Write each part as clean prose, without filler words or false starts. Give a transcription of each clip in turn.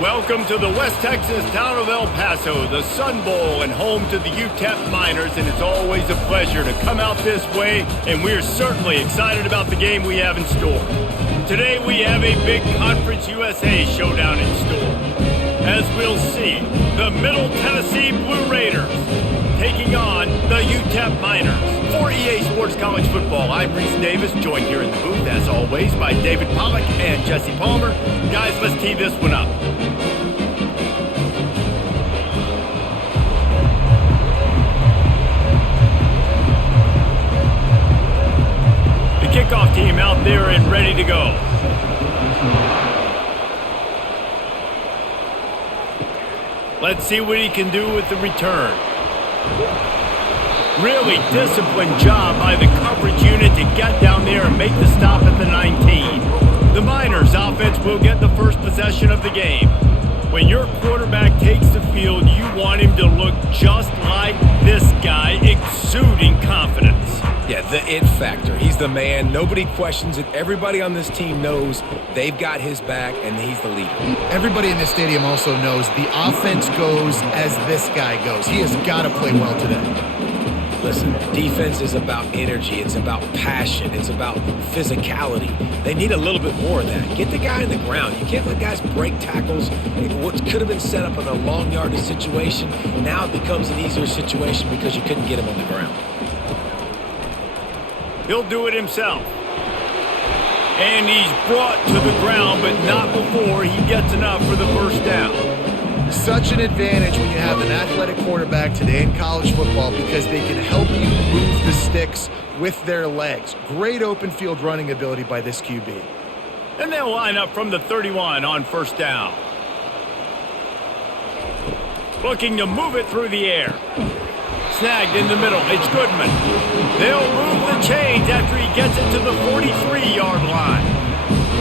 Welcome to the West Texas town of El Paso, the Sun Bowl and home to the UTEP Miners, and it's always a pleasure to come out this way, and we're certainly excited about the game we have in store. Today we have a big Conference USA showdown in store. As we'll see, the Middle Tennessee Blue Raiders taking on the UTEP Miners. For EA Sports College Football, I'm Reese Davis, joined here in the booth, as always, by David Pollack and Jesse Palmer. Guys, let's tee this one up. The kickoff team out there and ready to go. Let's see what he can do with the return. Really disciplined job by the coverage unit to get down there and make the stop at the 19. The Miners offense will get the first possession of the game. When your quarterback takes the field, you want him to look just like this guy, exuding confidence. Yeah, the it factor. He's the man. Nobody questions it. Everybody on this team knows they've got his back, and he's the leader. Everybody in this stadium also knows the offense goes as this guy goes. He has got to play well today. Listen, defense is about energy. It's about passion. It's about physicality. They need a little bit more of that. Get the guy in the ground. You can't let guys break tackles. What could have been set up in a long yardage situation, now it becomes an easier situation because you couldn't get him on the ground. He'll do it himself. And he's brought to the ground, but not before he gets enough for the first down. Such an advantage when you have an athletic quarterback today in college football because they can help you move the sticks with their legs. Great open field running ability by this QB. And they'll line up from the 31 on first down. Looking to move it through the air. Snagged in the middle. It's Goodman. They'll move the chains after he gets it to the 43-yard line.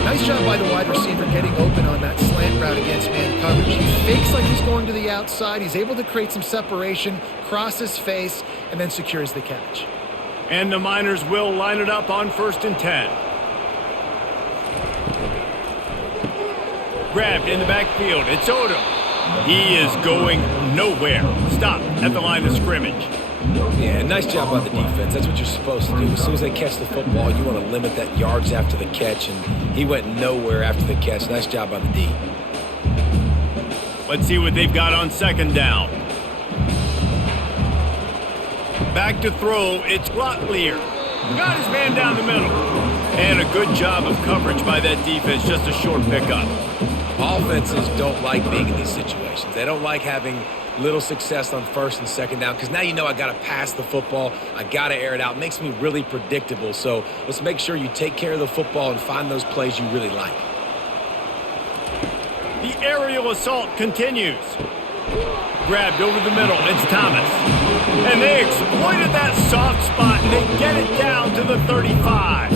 Nice job by the wide receiver getting open on that slant route against man coverage. He fakes like he's going to the outside. He's able to create some separation, cross his face, and then secures the catch. And the Miners will line it up on 1st and 10. Grabbed in the backfield. It's Odom. He is going nowhere. Stop at the line of scrimmage. Yeah, nice job by the defense. That's what you're supposed to do. As soon as they catch the football, you want to limit that yards after the catch, and he went nowhere after the catch. Nice job by the D. Let's see what they've got on 2nd down. Back to throw. It's Glotlier. Got his man down the middle. And a good job of coverage by that defense. Just a short pickup. Offenses don't like being in these situations. They don't like having little success on 1st and 2nd down because now you know I got to pass the football. I got to air it out. It makes me really predictable. So let's make sure you take care of the football and find those plays you really like. The aerial assault continues. Grabbed over the middle. It's Thomas. And they exploited that soft spot, and they get it down to the 35.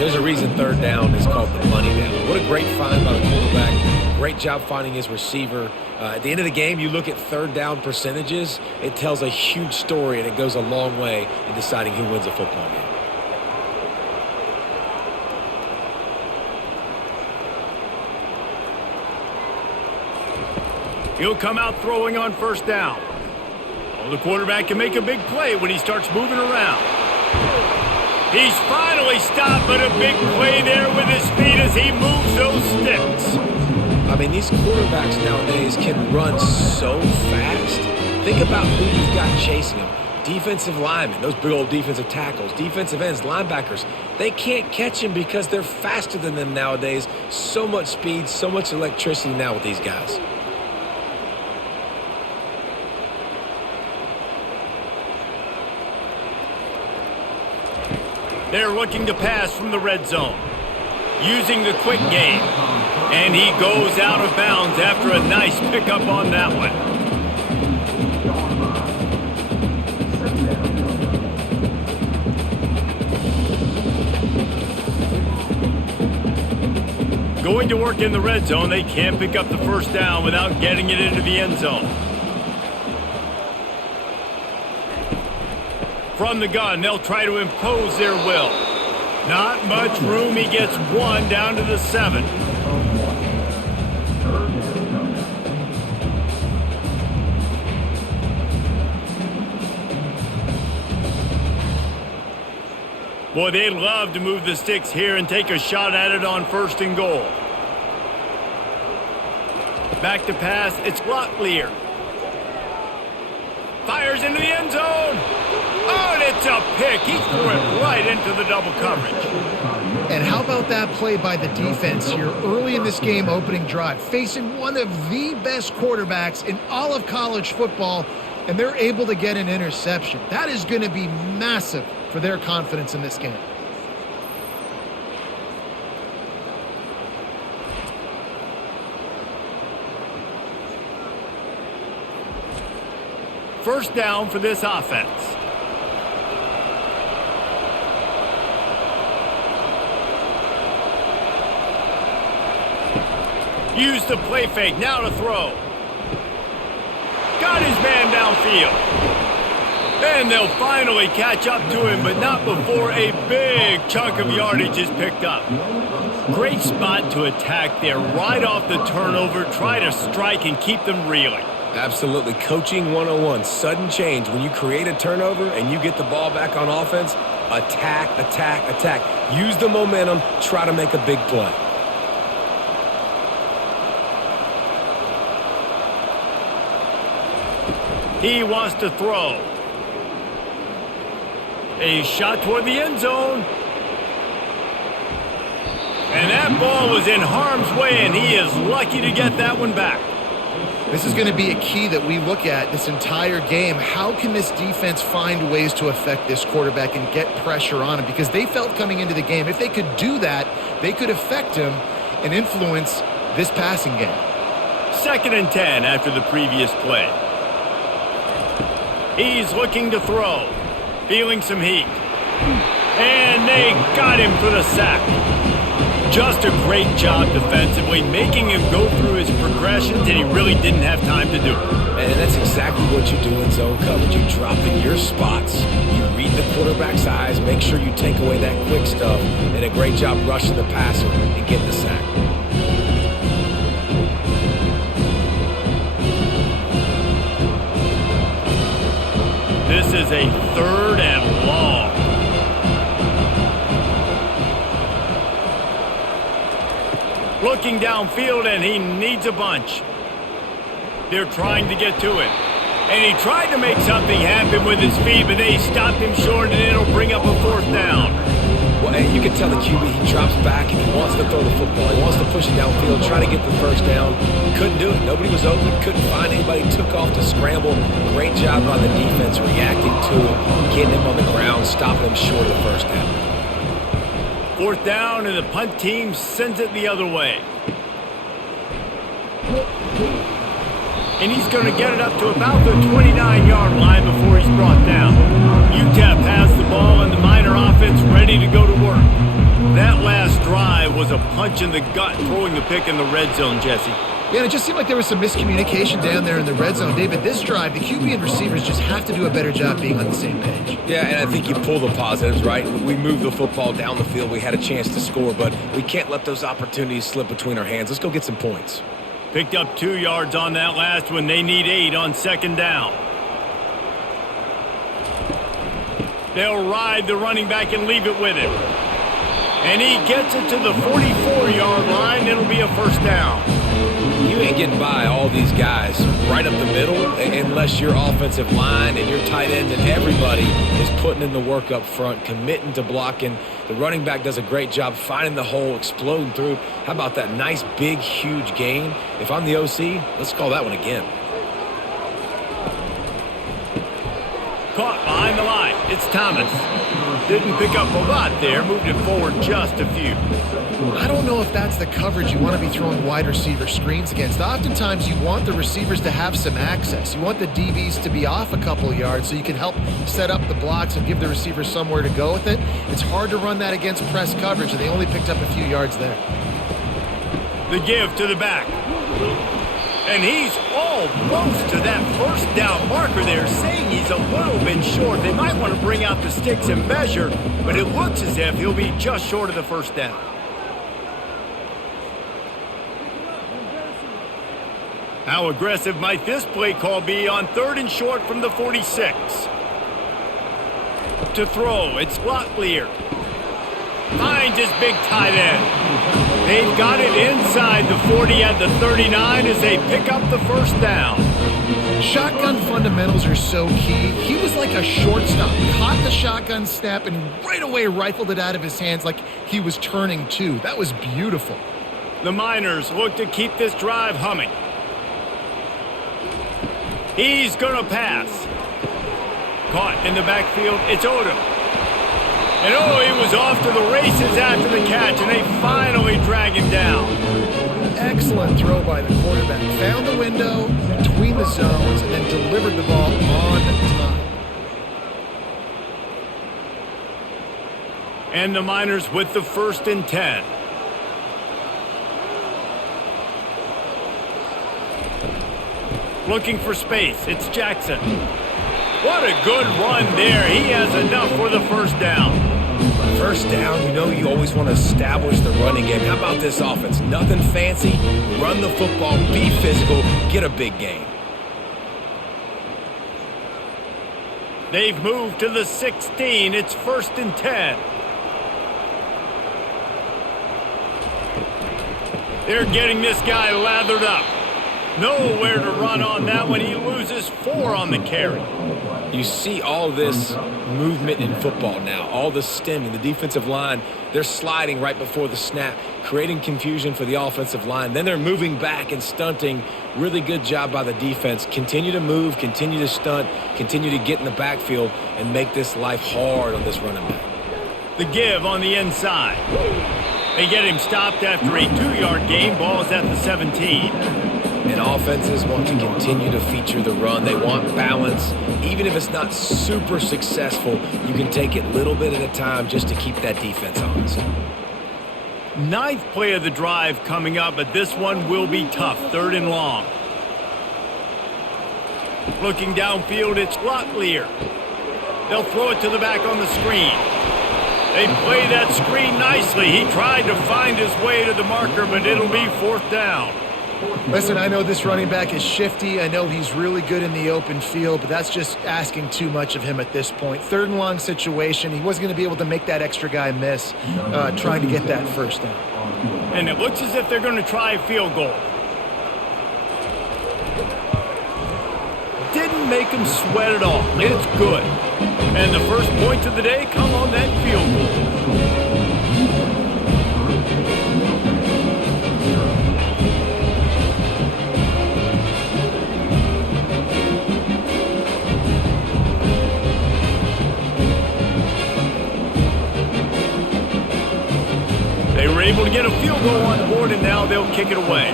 There's a reason 3rd down is called the money down. What a great find by the quarterback. Great job finding his receiver. At the end of the game, you look at 3rd down percentages. It tells a huge story, and it goes a long way in deciding who wins a football game. He'll come out throwing on 1st down. Oh, the quarterback can make a big play when he starts moving around. He's finally stopped, but a big play there with his feet as he moves those sticks. I mean, these quarterbacks nowadays can run so fast. Think about who you've got chasing them. Defensive linemen, those big old defensive tackles, defensive ends, linebackers. They can't catch him because they're faster than them nowadays. So much speed, so much electricity now with these guys. They're looking to pass from the red zone, using the quick game. And he goes out of bounds after a nice pickup on that one. Going to work in the red zone, they can't pick up the 1st down without getting it into the end zone. From the gun, they'll try to impose their will. Not much room. He gets one down to the 7. Boy, they'd love to move the sticks here and take a shot at it on 1st and goal. Back to pass, it's Locklear. Fires into the end zone. Oh, and it's a pick. He threw it right into the double coverage. And how about that play by the defense here early in this game opening drive, facing one of the best quarterbacks in all of college football, and they're able to get an interception. That is going to be massive for their confidence in this game. First down for this offense. Use the play fake, now to throw. Got his man downfield. And they'll finally catch up to him, but not before a big chunk of yardage is picked up. Great spot to attack there, right off the turnover, try to strike and keep them reeling. Absolutely. Coaching 101. Sudden change. When you create a turnover and you get the ball back on offense, attack, attack, attack. Use the momentum. Try to make a big play. He wants to throw. A shot toward the end zone. And that ball was in harm's way, and he is lucky to get that one back. This is going to be a key that we look at this entire game. How can this defense find ways to affect this quarterback and get pressure on him? Because they felt coming into the game, if they could do that, they could affect him and influence this passing game. 2nd and 10 after the previous play. He's looking to throw, feeling some heat. And they got him for the sack. Just a great job defensively, making him go through his progressions, and he really didn't have time to do it. And that's exactly what you do in zone coverage. You drop in your spots, you read the quarterback's eyes, make sure you take away that quick stuff, and a great job rushing the passer and getting the sack. This is a 3rd and long. Looking downfield, and he needs a bunch. They're trying to get to it. And he tried to make something happen with his feet, but they stopped him short, and it'll bring up a 4th down. Well, and you can tell the QB, he drops back, and he wants to throw the football. He wants to push it downfield, try to get the 1st down. Couldn't do it. Nobody was open, couldn't find anybody, took off to scramble. Great job by the defense reacting to it, getting him on the ground, stopping him short of the 1st down. 4th down, and the punt team sends it the other way. And he's going to get it up to about the 29-yard line before he's brought down. UTEP has the ball, and the Miner offense ready to go to work. That last drive was a punch in the gut, throwing the pick in the red zone, Jesse. Yeah, and it just seemed like there was some miscommunication down there in the red zone. David, this drive, the QB and receivers just have to do a better job being on the same page. Yeah, and I think you pull the positives, right? We moved the football down the field. We had a chance to score, but we can't let those opportunities slip between our hands. Let's go get some points. Picked up 2 yards on that last one. They need 8 on 2nd down. They'll ride the running back and leave it with him. And he gets it to the 44-yard line. It'll be a 1st down. You ain't getting by all these guys right up the middle unless your offensive line and your tight ends and everybody is putting in the work up front, committing to blocking. The running back does a great job finding the hole, exploding through. How about that nice, big, huge gain? If I'm the OC, let's call that one again. Caught behind the line. It's Thomas. Didn't pick up a lot there. Moved it forward just a few. I don't know if that's the coverage you want to be throwing wide receiver screens against. Oftentimes, you want the receivers to have some access. You want the DBs to be off a couple of yards so you can help set up the blocks and give the receivers somewhere to go with it. It's hard to run that against press coverage, and they only picked up a few yards there. The give to the back. And he's almost to that 1st down marker there, saying he's a little bit short. They might want to bring out the sticks and measure, but it looks as if he'll be just short of the 1st down. How aggressive might this play call be on 3rd and short from the 46? To throw, it's Locklear. finds his big tight end. They've got it inside the 40 at the 39 as they pick up the first down. Shotgun fundamentals are so key. He was like a shortstop. Caught the shotgun snap and right away rifled it out of his hands like he was turning two. That was beautiful. The Miners look to keep this drive humming. He's going to pass. Caught in the backfield, it's Odom. And he was off to the races after the catch, and they finally drag him down. Excellent throw by the quarterback. Found the window between the zones and then delivered the ball on time. And the Miners with the 1st and 10. Looking for space, it's Jackson. What a good run there. He has enough for the first down. First down, you always want to establish the running game. How about this offense? Nothing fancy. Run the football, be physical, get a big gain. They've moved to the 16. It's 1st and 10. They're getting this guy lathered up. Nowhere to run on that one. He loses 4 on the carry. You see all this movement in football now, all the stemming, the defensive line, they're sliding right before the snap, creating confusion for the offensive line. Then they're moving back and stunting. Really good job by the defense. Continue to move, continue to stunt, continue to get in the backfield and make this life hard on this running back. The give on the inside. They get him stopped after a 2-yard gain. Ball's at the 17. And offenses want to continue to feature the run. They want balance. Even if it's not super successful, you can take it little bit at a time just to keep that defense honest. 9th play of the drive coming up, but this one will be tough. 3rd and long. Looking downfield, it's Locklear. They'll throw it to the back on the screen. They play that screen nicely. He tried to find his way to the marker, but it'll be 4th down. Listen, I know this running back is shifty. I know he's really good in the open field, but that's just asking too much of him at this point. 3rd and long situation. He wasn't going to be able to make that extra guy miss trying to get that first down. And it looks as if they're going to try a field goal. Didn't make him sweat at all. It's good. And the first points of the day come on that field goal. They were able to get a field goal on the board, and now they'll kick it away.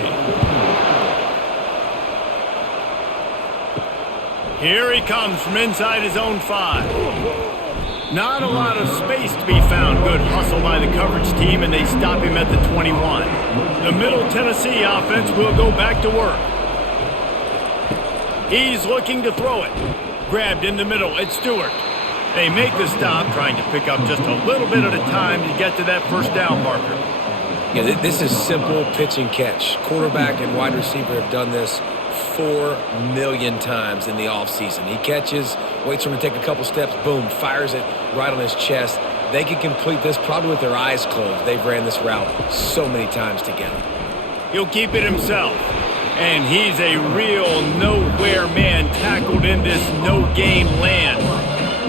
Here he comes from inside his own 5. Not a lot of space to be found. Good hustle by the coverage team, and they stop him at the 21. The Middle Tennessee offense will go back to work. He's looking to throw it. Grabbed in the middle, it's Stewart. They make the stop, trying to pick up just a little bit at a time to get to that first down marker. Yeah, this is simple pitch and catch. Quarterback and wide receiver have done this 4 million times in the offseason. He catches, waits for him to take a couple steps, boom, fires it right on his chest. They can complete this probably with their eyes closed. They've ran this route so many times together. He'll keep it himself. And he's a real nowhere man tackled in this no-game land.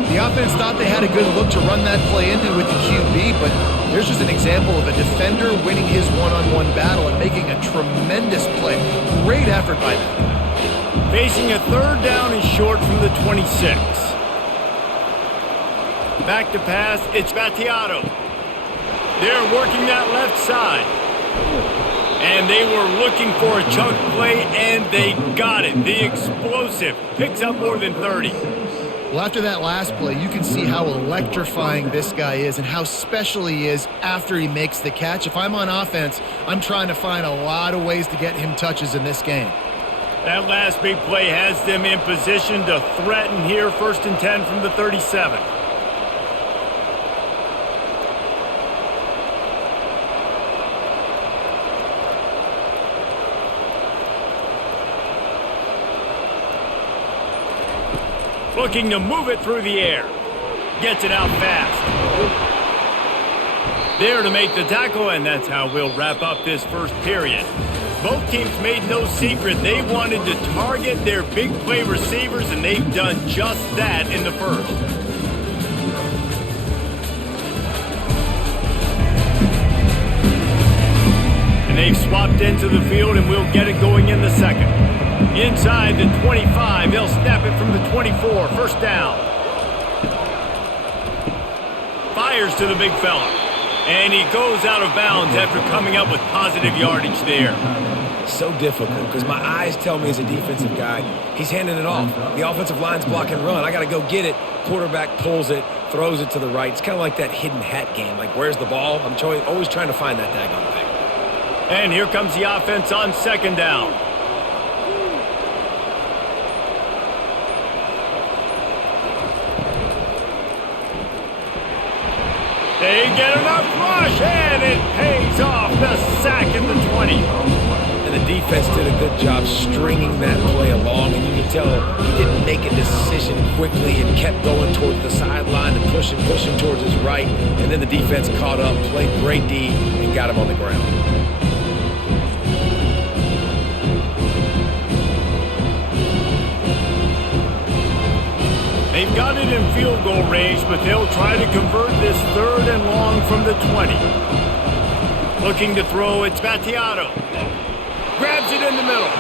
The offense thought they had a good look to run that play into with the QB, but there's just an example of a defender winning his one-on-one battle and making a tremendous play. Great effort by them. Facing a 3rd down and short from the 26. Back to pass, it's Battiato. They're working that left side. And they were looking for a chunk play, and they got it. The explosive picks up more than 30. Well, after that last play, you can see how electrifying this guy is and how special he is after he makes the catch. If I'm on offense, I'm trying to find a lot of ways to get him touches in this game. That last big play has them in position to threaten here. 1st and 10 from the 37. Looking to move it through the air. Gets it out fast. there to make the tackle, and that's how we'll wrap up this first period. Both teams made no secret they wanted to target their big play receivers, and they've done just that in the first. And they've swapped into the field, and we'll get it going in the second. Inside the 25, they'll snap it from the 24, first down. Fires to the big fella. And he goes out of bounds after coming up with positive yardage there. So difficult because my eyes tell me as a defensive guy, he's handing it off. The offensive line's block and run. I got to go get it. Quarterback pulls it, throws it to the right. It's kind of like that hidden hat game. Like, where's the ball? I'm always trying to find that daggone thing. And here comes the offense on second down. They get enough rush, and it pays off. The sack at the 20. And the defense did a good job stringing that play along, and you can tell he didn't make a decision quickly and kept going towards the sideline and pushing towards his right. And then the defense caught up, played great D, and got him on the ground. They've got it in field goal range, but they'll try to convert this third and long from the 20. Looking to throw, it's Battiato. Grabs it in the middle.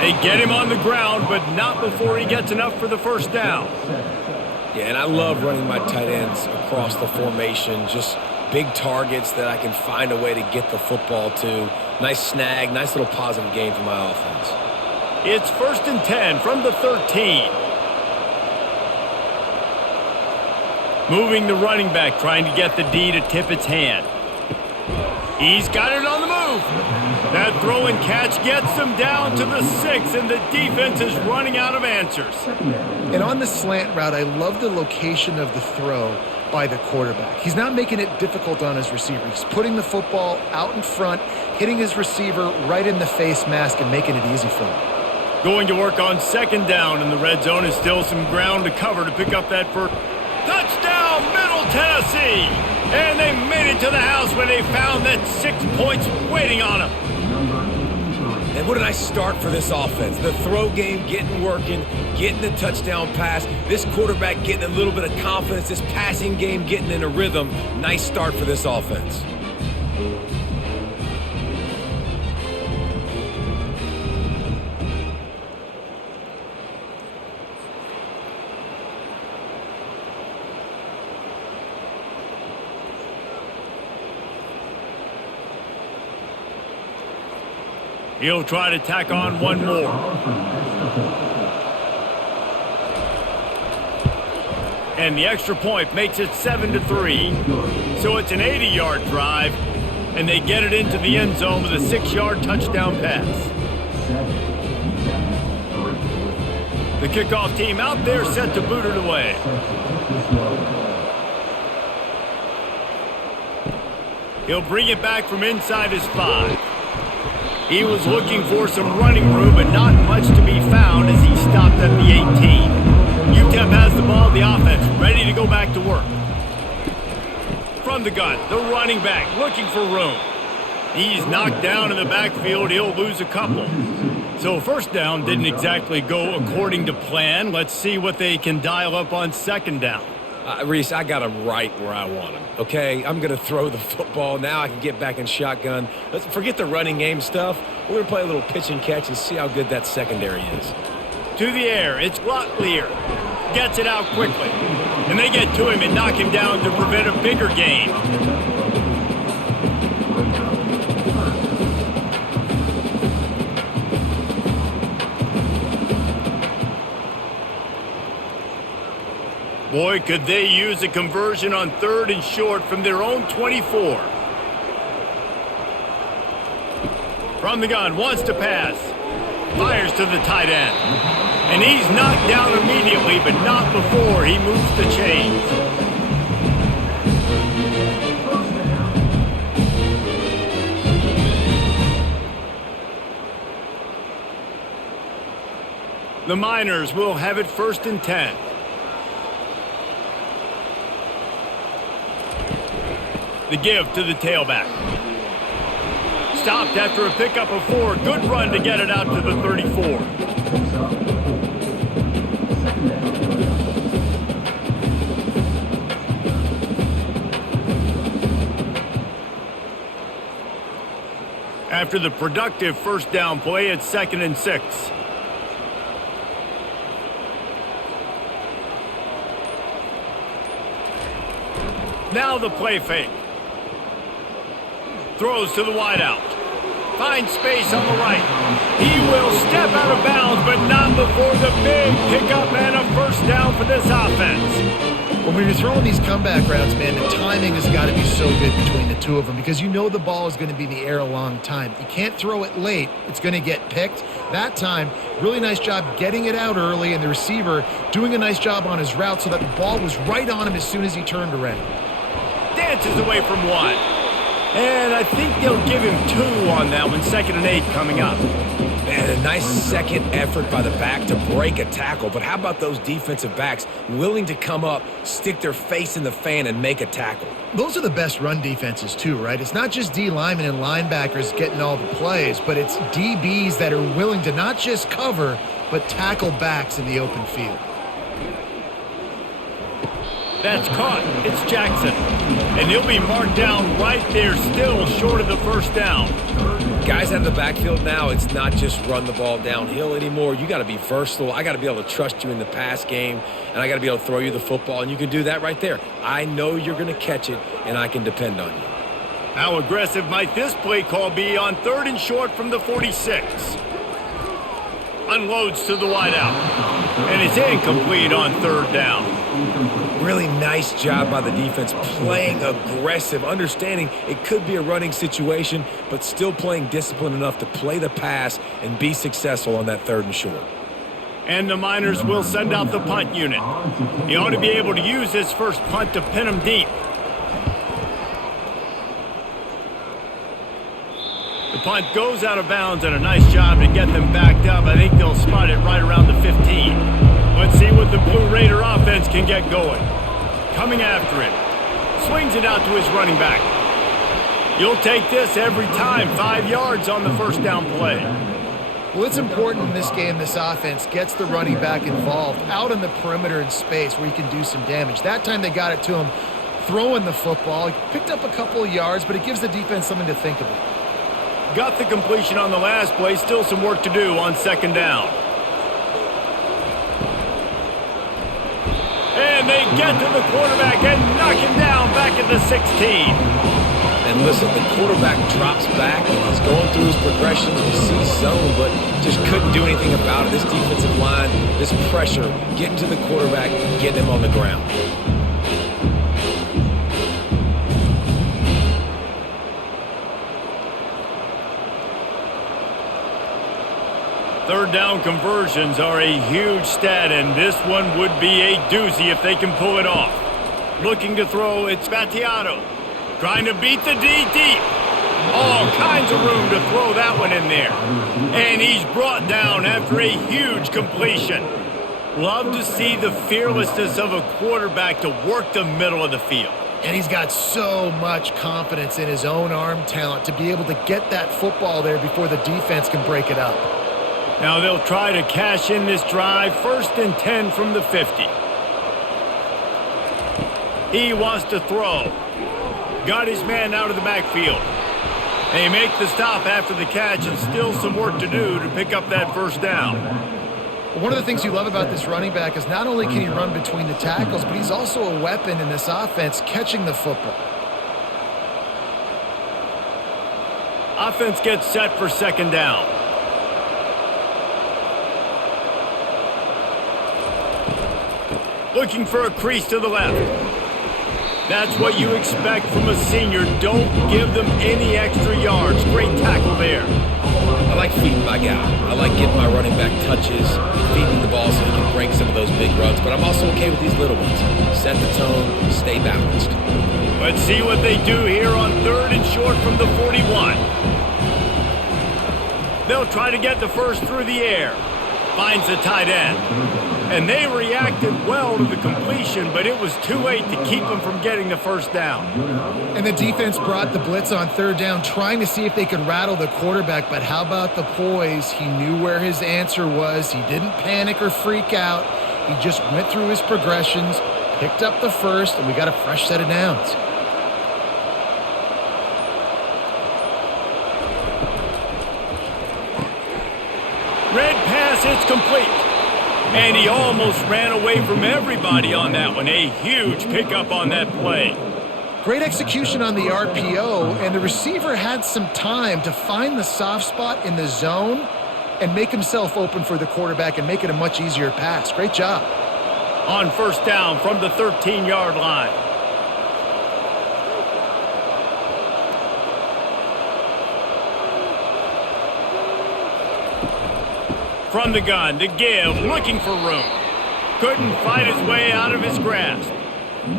They get him on the ground, but not before he gets enough for the first down. Yeah, and I love running my tight ends across the formation. Just big targets that I can find a way to get the football to. Nice snag, nice little positive game for my offense. It's 1st and 10 from the 13. Moving the running back, trying to get the D to tip its hand. He's got it on the move. That throw and catch gets them down to the 6, and the defense is running out of answers. And on the slant route, I love the location of the throw by the quarterback. He's not making it difficult on his receiver. He's putting the football out in front, hitting his receiver right in the face mask and making it easy for him. Going to work on second down, and the red zone is still some ground to cover to pick up that first. Touchdown, Middle Tennessee! And they made it to the house when they found that 6 points waiting on them. And what a nice start for this offense. The throw game getting working, getting the touchdown pass. This quarterback getting a little bit of confidence. This passing game getting in a rhythm. Nice start for this offense. He'll try to tack on one more. And the extra point makes it 7-3. So it's an 80-yard drive, and they get it into the end zone with a 6-yard touchdown pass. The kickoff team out there set to boot it away. He'll bring it back from inside his 5. He was looking for some running room, but not much to be found as he stopped at the 18. UTEP has the ball, the offense ready to go back to work. From the gun, the running back looking for room. He's knocked down in the backfield. He'll lose a couple. So first down didn't exactly go according to plan. Let's see what they can dial up on second down. Reese, I got him right where I want him, okay? I'm going to throw the football. Now I can get back in shotgun. Let's forget the running game stuff. We're going to play a little pitch and catch and see how good that secondary is. To the air, it's Locklear. Gets it out quickly. And they get to him and knock him down to prevent a bigger gain. Boy, could they use a conversion on 3rd and short from their own 24. From the gun, wants to pass. Fires to the tight end. And he's knocked down immediately, but not before he moves the chains. The Miners will have it 1st and 10. The give to the tailback. Stopped after a pickup of 4. Good run to get it out to the 34. After the productive first down play, it's 2nd and 6. Now the play fake. Throws to the wideout. Finds space on the right. He will step out of bounds, but not before the big pickup and a first down for this offense. When you're throwing these comeback routes, man, the timing has got to be so good between the two of them because you know the ball is going to be in the air a long time. You can't throw it late. It's going to get picked. That time, really nice job getting it out early, and the receiver doing a nice job on his route so that the ball was right on him as soon as he turned around. Dances away from 1. And I think they'll give him 2 on that one. 2nd and 8 coming up. Man, a nice second effort by the back to break a tackle. But how about those defensive backs willing to come up, stick their face in the fan, and make a tackle? Those are the best run defenses too, right? It's not just D linemen and linebackers getting all the plays, but it's DBs that are willing to not just cover, but tackle backs in the open field. That's caught. It's Jackson. And he'll be marked down right there, still short of the first down. Guys out of the backfield now, it's not just run the ball downhill anymore. You got to be versatile. I got to be able to trust you in the pass game, and I got to be able to throw you the football, and you can do that right there. I know you're going to catch it, and I can depend on you. How aggressive might this play call be on 3rd and short from the 46? Unloads to the wideout. And it's incomplete on 3rd down. Really nice job by the defense, playing aggressive, understanding it could be a running situation, but still playing disciplined enough to play the pass and be successful on that 3rd and short. And the Miners will send out the punt unit. He ought to be able to use his first punt to pin him deep. The punt goes out of bounds, and a nice job to get them backed up. I think they'll spot it right around the 15. Let's see what the Blue Raider offense can get going. Coming after him. Swings it out to his running back. You'll take this every time. 5 yards on the first down play. Well, it's important in this game this offense gets the running back involved out on the perimeter in space where he can do some damage. That time they got it to him throwing the football. He picked up a couple of yards, but it gives the defense something to think about. Got the completion on the last play. Still some work to do on 2nd down. And they get to the quarterback and knock him down back at the 16. And listen, the quarterback drops back and he's going through his progressions. We see zone, but just couldn't do anything about it. This defensive line, this pressure, getting to the quarterback, getting him on the ground. Third down conversions are a huge stat, and this one would be a doozy if they can pull it off. Looking to throw, it's Battiato. Trying to beat the D deep. All kinds of room to throw that one in there. And he's brought down after a huge completion. Love to see the fearlessness of a quarterback to work the middle of the field. And he's got so much confidence in his own arm talent to be able to get that football there before the defense can break it up. Now they'll try to cash in this drive. 1st and 10 from the 50. He wants to throw. Got his man out of the backfield. They make the stop after the catch, and still some work to do to pick up that first down. One of the things you love about this running back is not only can he run between the tackles, but he's also a weapon in this offense catching the football. Offense gets set for 2nd down. Looking for a crease to the left. That's what you expect from a senior. Don't give them any extra yards. Great tackle there. I like feeding my guy. I like getting my running back touches, feeding the ball so he can break some of those big runs. But I'm also okay with these little ones. Set the tone, stay balanced. Let's see what they do here on 3rd and short from the 41. They'll try to get the first through the air. Finds the tight end. and they reacted well to the completion, but it was too late to keep them from getting the first down. And the defense brought the blitz on third down, trying to see if they could rattle the quarterback, but how about the poise? He knew where his answer was. He didn't panic or freak out. He just went through his progressions, picked up the first, and we got a fresh set of downs. Red pass, it's complete. And he almost ran away from everybody on that one. A huge pickup on that play. Great execution on the RPO, and the receiver had some time to find the soft spot in the zone and make himself open for the quarterback and make it a much easier pass. Great job. On first down from the 13-yard line. From the gun to give, looking for room. Couldn't fight his way out of his grasp.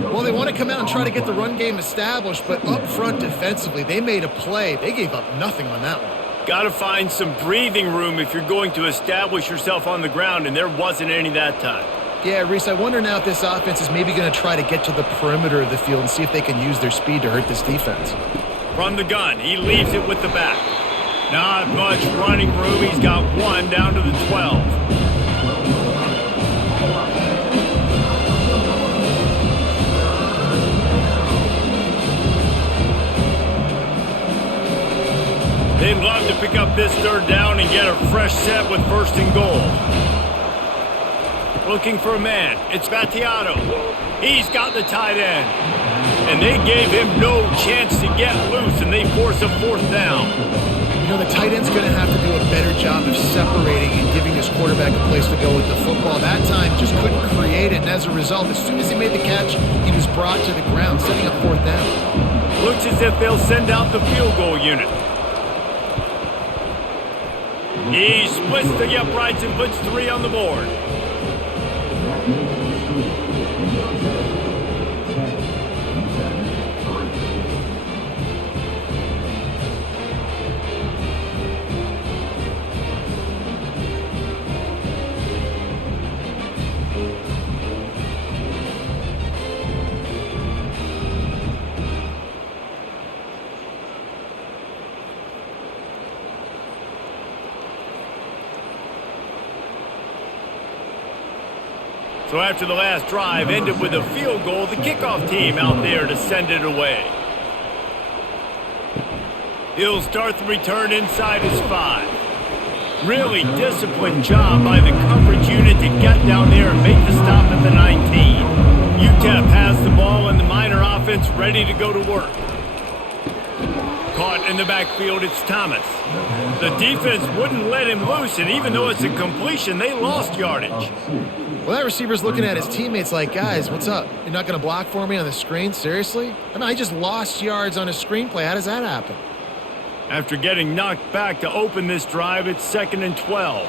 Well, they want to come out and try to get the run game established, but up front defensively, they made a play. They gave up nothing on that one. Got to find some breathing room if you're going to establish yourself on the ground, and there wasn't any that time. Yeah, Reese, I wonder now if this offense is maybe going to try to get to the perimeter of the field and see if they can use their speed to hurt this defense. From the gun, he leaves it with the back. Not much running room. He's got one down to the 12. They'd love to pick up this third down and get a fresh set with first and goal. Looking for a man. It's Battiato. He's got the tight end. And they gave him no chance to get loose, and they force a fourth down. You know, the tight end's going to have to do a better job of separating and giving his quarterback a place to go with the football. That time just couldn't create it, and as a result, as soon as he made the catch, he was brought to the ground, setting up fourth down. Looks as if they'll send out the field goal unit. He splits the uprights and puts 3 on the board. So after the last drive ended with a field goal, the kickoff team out there to send it away. He'll start the return inside his 5. Really disciplined job by the coverage unit to get down there and make the stop at the 19. UTEP has the ball and the Miner offense ready to go to work. Caught in the backfield, it's Thomas. The defense wouldn't let him loose, and even though it's a completion, they lost yardage. Well, that receiver's looking at his teammates like, guys, what's up? You're not going to block for me on the screen? Seriously? I mean, I just lost yards on a screenplay. How does that happen? After getting knocked back to open this drive, it's 2nd and 12.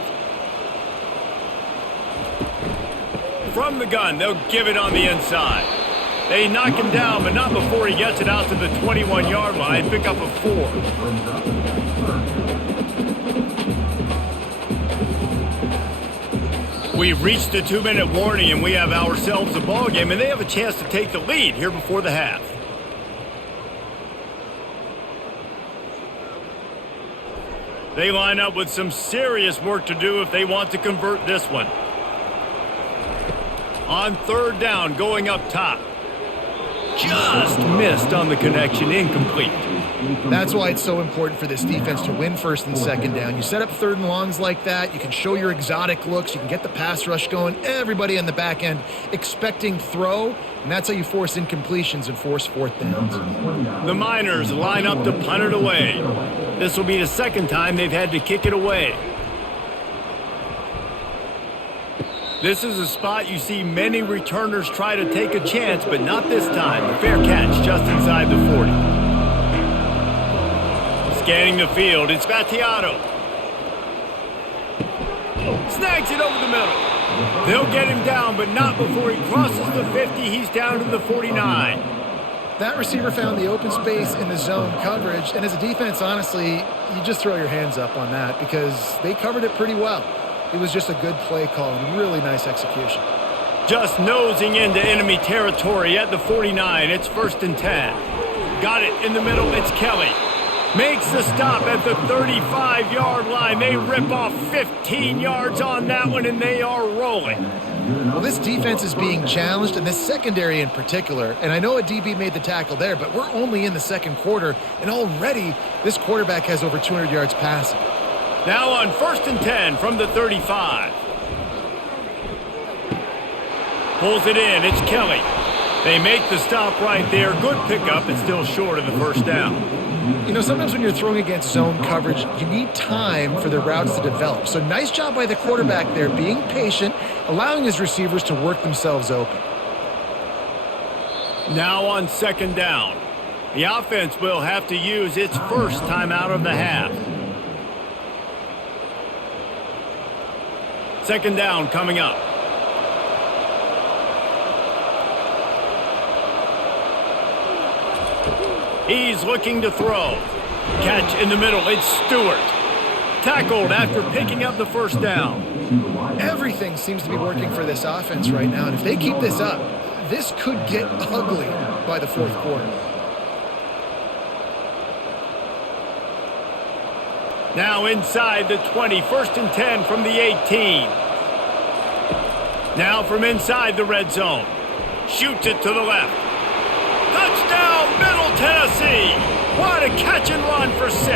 From the gun, they'll give it on the inside. They knock him down, but not before he gets it out to the 21-yard line, pick up a 4. We've reached the 2-minute warning, and we have ourselves a ball game, and they have a chance to take the lead here before the half. They line up with some serious work to do if they want to convert this one. On third down, going up top. Just missed on the connection, incomplete. That's why it's so important for this defense to win first and second down. You set up third and longs like that, you can show your exotic looks, you can get the pass rush going, everybody on the back end expecting throw, and that's how you force incompletions and force fourth downs. The Miners line up to punt it away. This will be the second time they've had to kick it away. This is a spot you see many returners try to take a chance, but not this time. A fair catch just inside the 40. Scanning the field, it's Battiato. Snags it over the middle. They'll get him down, but not before he crosses the 50. He's down to the 49. That receiver found the open space in the zone coverage, and as a defense, honestly, you just throw your hands up on that because they covered it pretty well. It was just a good play call and really nice execution. Just nosing into enemy territory at the 49. It's 1st and 10. Got it in the middle. It's Kelly. Makes the stop at the 35-yard line. They rip off 15 yards on that one, and they are rolling. Well, this defense is being challenged, and this secondary in particular. And I know a DB made the tackle there, but we're only in the second quarter, and already this quarterback has over 200 yards passing. Now on 1st and 10 from the 35. Pulls it in. It's Kelly. They make the stop right there. Good pickup. It's still short of the first down. You know, sometimes when you're throwing against zone coverage, you need time for the routes to develop. So nice job by the quarterback there, being patient, allowing his receivers to work themselves open. Now on 2nd down. The offense will have to use its first timeout of the half. 2nd down coming up. He's looking to throw. Catch in the middle. It's Stewart. Tackled after picking up the first down. Everything seems to be working for this offense right now, and if they keep this up, this could get ugly by the fourth quarter. Now inside the 20, 1st and 10 from the 18. Now from inside the red zone. Shoots it to the left. Touchdown, Middle Tennessee! What a catch and run for 6.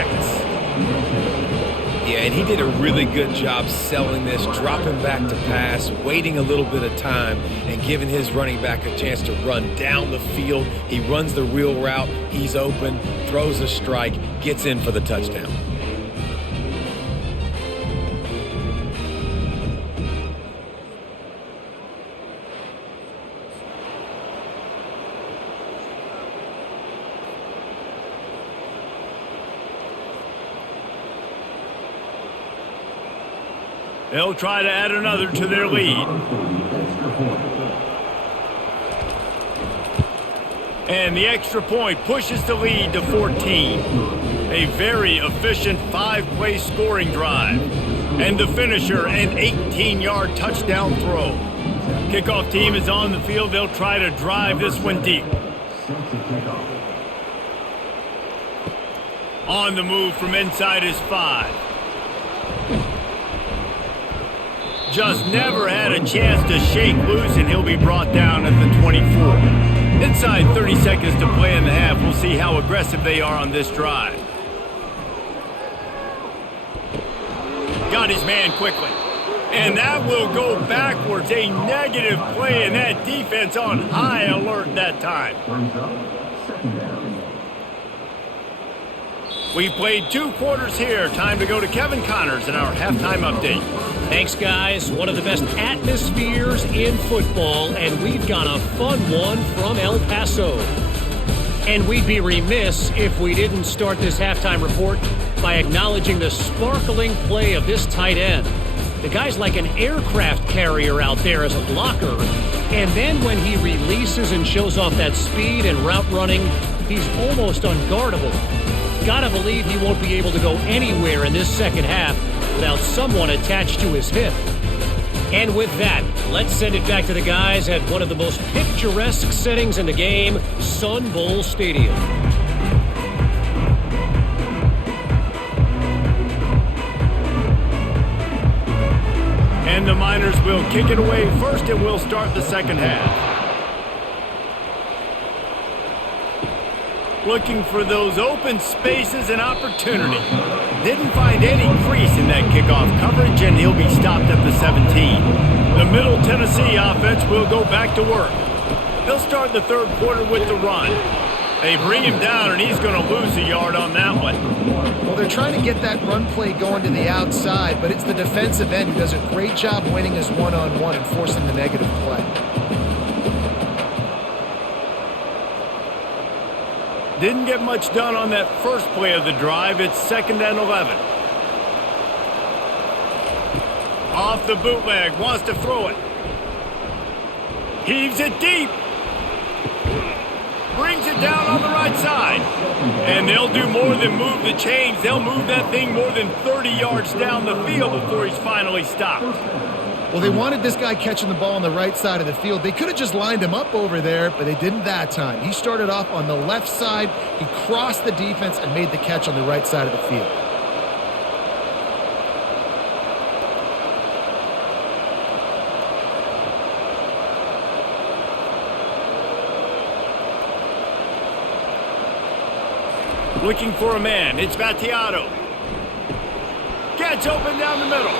Yeah, and he did a really good job selling this, dropping back to pass, waiting a little bit of time, and giving his running back a chance to run down the field. He runs the wheel route, he's open, throws a strike, gets in for the touchdown. They'll try to add another to their lead. And the extra point pushes the lead to 14. A very efficient 5-play scoring drive. And the finisher, an 18-yard touchdown throw. Kickoff team is on the field. They'll try to drive this one deep. On the move from inside his 5. Just never had a chance to shake loose, and he'll be brought down at the 24. Inside 30 seconds to play in the half. We'll see how aggressive they are on this drive. Got his man quickly. And that will go backwards. A negative play, and that defense on high alert that time. We've played 2 quarters here. Time to go to Kevin Connors in our halftime update. Thanks, guys. One of the best atmospheres in football, and we've got a fun one from El Paso. And we'd be remiss if we didn't start this halftime report by acknowledging the sparkling play of this tight end. The guy's like an aircraft carrier out there as a blocker. And then when he releases and shows off that speed and route running, he's almost unguardable. Gotta believe he won't be able to go anywhere in this second half without someone attached to his hip. And with that, let's send it back to the guys at one of the most picturesque settings in the game, Sun Bowl Stadium. And the Miners will kick it away first, and we'll start the second half. Looking for those open spaces and opportunity. Didn't find any crease in that kickoff coverage, and he'll be stopped at the 17. The Middle Tennessee offense will go back to work. They'll start the third quarter with the run. They bring him down, and he's going to lose a yard on that one. Well, they're trying to get that run play going to the outside, but it's the defensive end who does a great job winning his one-on-one and forcing the negative play. Didn't get much done on that first play of the drive. It's 2nd and 11. Off the bootleg, wants to throw it. Heaves it deep. brings it down on the right side. And they'll do more than move the chains. They'll move that thing more than 30 yards down the field before he's finally stopped. Well, they wanted this guy catching the ball on the right side of the field. They could have just lined him up over there, but they didn't that time. He started off on the left side. He crossed the defense and made the catch on the right side of the field. Looking for a man. It's Battiato. Gets open down the middle.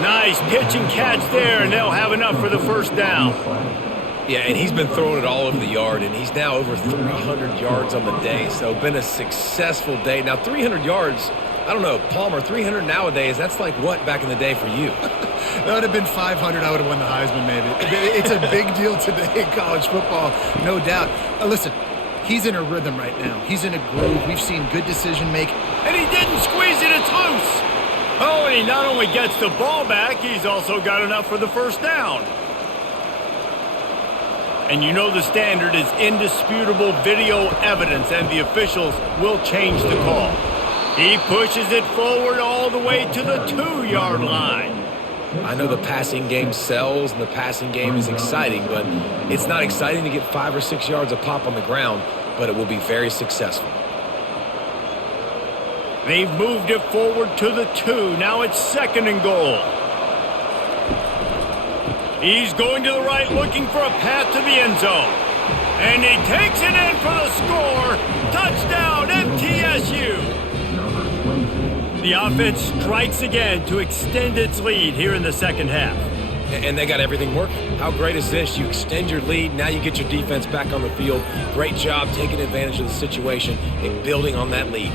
Nice pitch and catch there, and they'll have enough for the first down. Yeah, and he's been throwing it all over the yard, and he's now over 300 yards on the day, so been a successful day. Now, 300 yards, I don't know, Palmer, 300 nowadays, that's like what back in the day for you? That would have been 500. I would have won the Heisman, maybe. It's a big deal today in college football, no doubt. Listen, he's in a rhythm right now. He's in a groove. We've seen good decision-making. And he didn't squeeze it. It's loose. Oh, and he not only gets the ball back, he's also got enough for the first down. And you know the standard is indisputable video evidence, and the officials will change the call. He pushes it forward all the way to the 2-yard line. I know the passing game sells and the passing game is exciting, but it's not exciting to get 5 or 6 yards a pop on the ground, but it will be very successful. They've moved it forward to the 2. Now it's 2nd and goal. He's going to the right, looking for a path to the end zone. And he takes it in for the score. Touchdown, MTSU. The offense strikes again to extend its lead here in the second half. And they got everything working. How great is this? You extend your lead, now you get your defense back on the field. Great job taking advantage of the situation and building on that lead.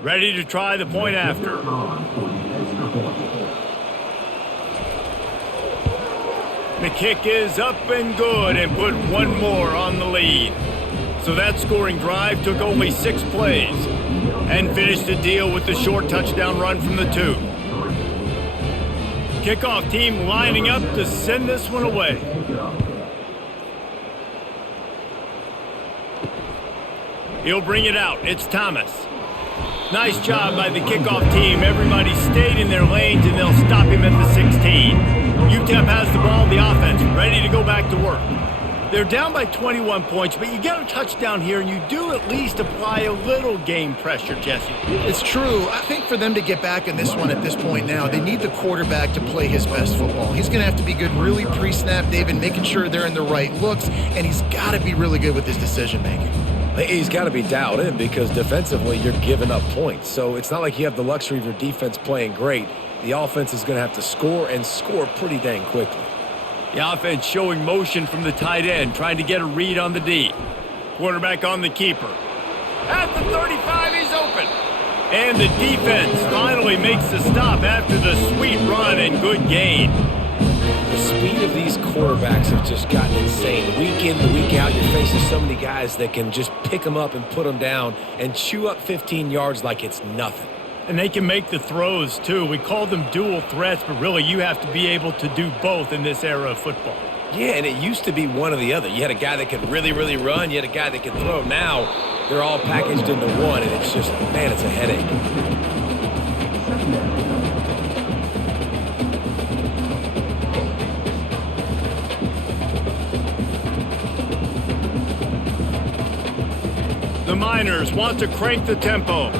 Ready to try the point after. The kick is up and good, and put one more on the lead. So that scoring drive took only 6 plays and finished the deal with the short touchdown run from the 2. Kickoff team lining up to send this one away. He'll bring it out. It's Thomas. Nice job by the kickoff team. Everybody stayed in their lanes, and they'll stop him at the 16. UTEP has the ball, the offense, ready to go back to work. They're down by 21 points, but you get a touchdown here, and you do at least apply a little game pressure, Jesse. It's true. I think for them to get back in this one at this point now, they need the quarterback to play his best football. He's going to have to be good really pre-snap, David, making sure they're in the right looks, and he's got to be really good with his decision-making. He's got to be dialed in because defensively you're giving up points. So it's not like you have the luxury of your defense playing great. The offense is going to have to score and score pretty dang quickly. The offense showing motion from the tight end, trying to get a read on the D. Quarterback on the keeper. At the 35, he's open. And the defense finally makes the stop after the sweet run and good gain. The speed of these quarterbacks have just gotten insane. Week in and week out, you're facing so many guys that can just pick them up and put them down and chew up 15 yards like it's nothing. And they can make the throws, too. We call them dual threats, but really you have to be able to do both in this era of football. Yeah, and it used to be one or the other. You had a guy that could really, really run. You had a guy that could throw. Now they're all packaged into one, and it's just, man, it's a headache. The Miners want to crank the tempo.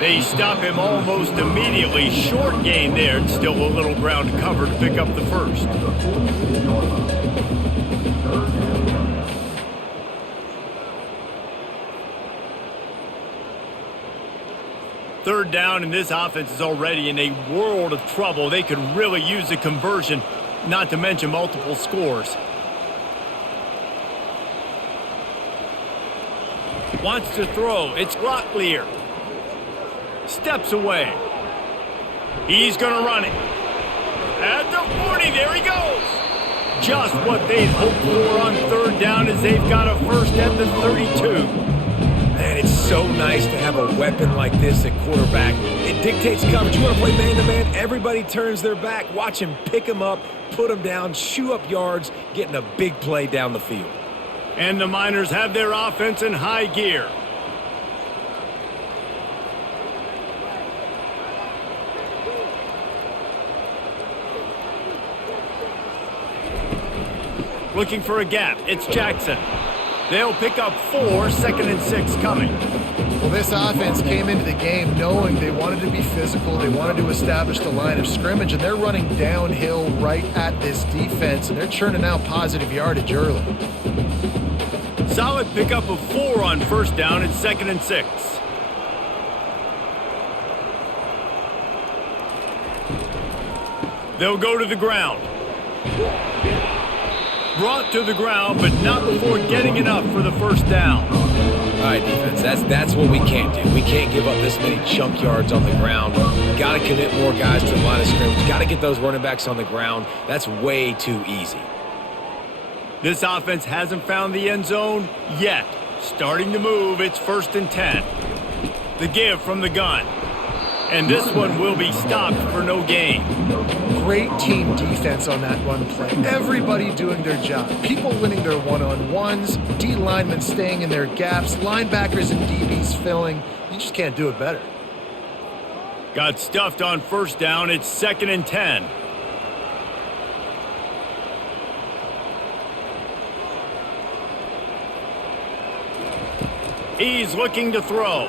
They stop him almost immediately. Short gain there, and still a little ground to cover to pick up the first. Third down, and this offense is already in a world of trouble. They could really use a conversion, not to mention multiple scores. Wants to throw. It's Locklear. Steps away. He's going to run it. At the 40, there he goes. Just what they'd hoped for on third down as they've got a first at the 32. Man, it's so nice to have a weapon like this at quarterback. It dictates coverage. You want to play man-to-man? Everybody turns their back. Watch him pick him up, put him down, chew up yards, getting a big play down the field. And the Miners have their offense in high gear. Looking for a gap. It's Jackson. They'll pick up 4, 2nd and 6 coming. Well, this offense came into the game knowing they wanted to be physical. They wanted to establish the line of scrimmage, and they're running downhill right at this defense, and they're churning out positive yardage early. Solid pickup of 4 on first down and 2nd and 6. They'll go to the ground. Brought to the ground, but not before getting enough for the first down. All right, defense, that's what we can't do. We can't give up this many chunk yards on the ground. Got to commit more guys to the line of scrimmage. Got to get those running backs on the ground. That's way too easy. This offense hasn't found the end zone yet. Starting to move, it's 1st and 10. The give from the gun. And this one will be stopped for no gain. Great team defense on that run play. Everybody doing their job. People winning their one-on-ones, D linemen staying in their gaps, linebackers and DBs filling. You just can't do it better. Got stuffed on first down. It's 2nd and 10. He's looking to throw.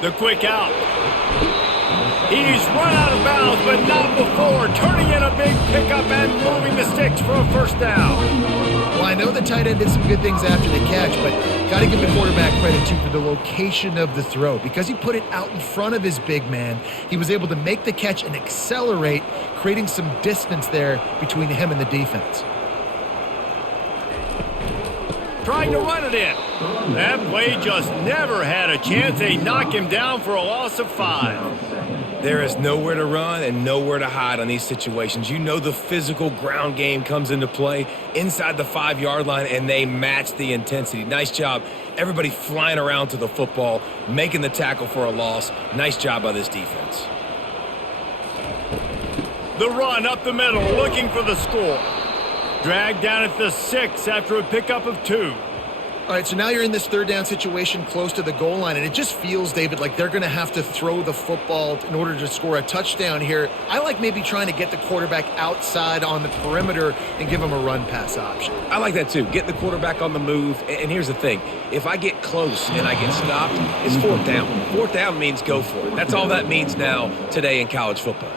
The quick out. He's run out of bounds, but not before turning in a big pickup and moving the sticks for a first down. Well, I know the tight end did some good things after the catch, but got to give the quarterback credit, too, for the location of the throw. Because he put it out in front of his big man, he was able to make the catch and accelerate, creating some distance there between him and the defense. Trying to run it in. That play just never had a chance. They knock him down for a loss of 5. There is nowhere to run and nowhere to hide on these situations. You know the physical ground game comes into play inside the 5-yard line, and they match the intensity. Nice job. Everybody flying around to the football, making the tackle for a loss. Nice job by this defense. The run up the middle, looking for the score. Dragged down at the 6 after a pickup of 2. All right, so now you're in this third down situation close to the goal line, and it just feels, David, like they're going to have to throw the football in order to score a touchdown here. I like maybe trying to get the quarterback outside on the perimeter and give him a run-pass option. I like that too. Get the quarterback on the move. And here's the thing. If I get close and I get stopped, it's 4th down. 4th down means go for it. That's all that means now today in college football.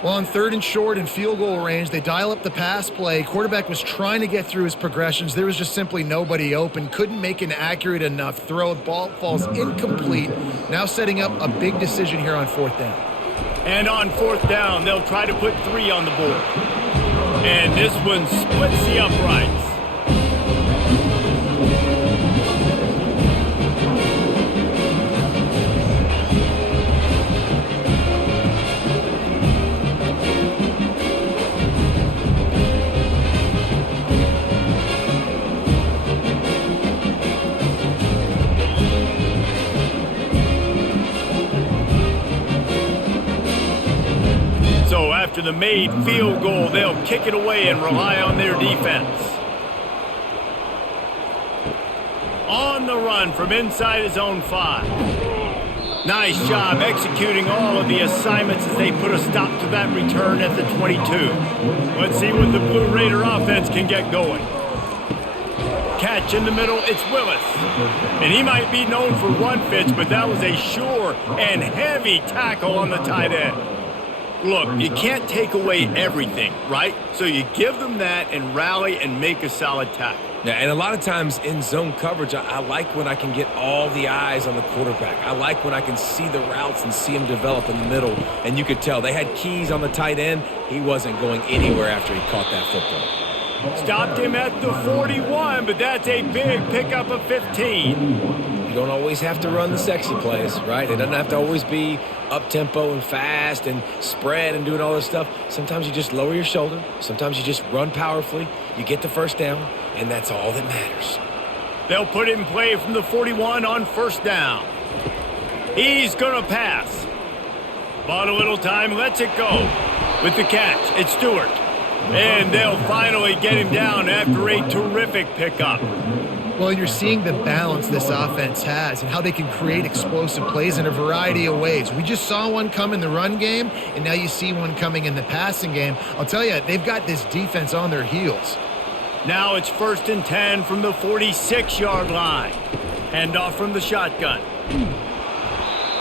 Well, on 3rd and short and field goal range, they dial up the pass play. Quarterback was trying to get through his progressions. There was just simply nobody open. Couldn't make an accurate enough throw. Ball falls incomplete. Now setting up a big decision here on 4th down. And on 4th down, they'll try to put 3 on the board. And this one splits the uprights. After the made field goal, they'll kick it away and rely on their defense. On the run from inside his own 5. Nice job executing all of the assignments as they put a stop to that return at the 22. Let's see what the Blue Raider offense can get going. Catch in the middle, it's Willis. And he might be known for run fits, but that was a sure and heavy tackle on the tight end. Look, you can't take away everything, right? So you give them that and rally and make a solid tackle. Yeah, and a lot of times in zone coverage, I like when I can get all the eyes on the quarterback. I like when I can see the routes and see him develop in the middle. And you could tell they had keys on the tight end. He wasn't going anywhere after he caught that football. Stopped him at the 41, but that's a big pickup of 15. You don't always have to run the sexy plays, right? It doesn't have to always be up-tempo and fast and spread and doing all this stuff. Sometimes you just lower your shoulder. Sometimes you just run powerfully. You get the first down, and that's all that matters. They'll put it in play from the 41 on first down. He's going to pass. Bought a little time, lets it go. With the catch, it's Stewart. And they'll finally get him down after a terrific pickup. Well, you're seeing the balance this offense has and how they can create explosive plays in a variety of ways. We just saw one come in the run game, and now you see one coming in the passing game. I'll tell you, they've got this defense on their heels. Now it's 1st and 10 from the 46-yard line. Handoff from the shotgun.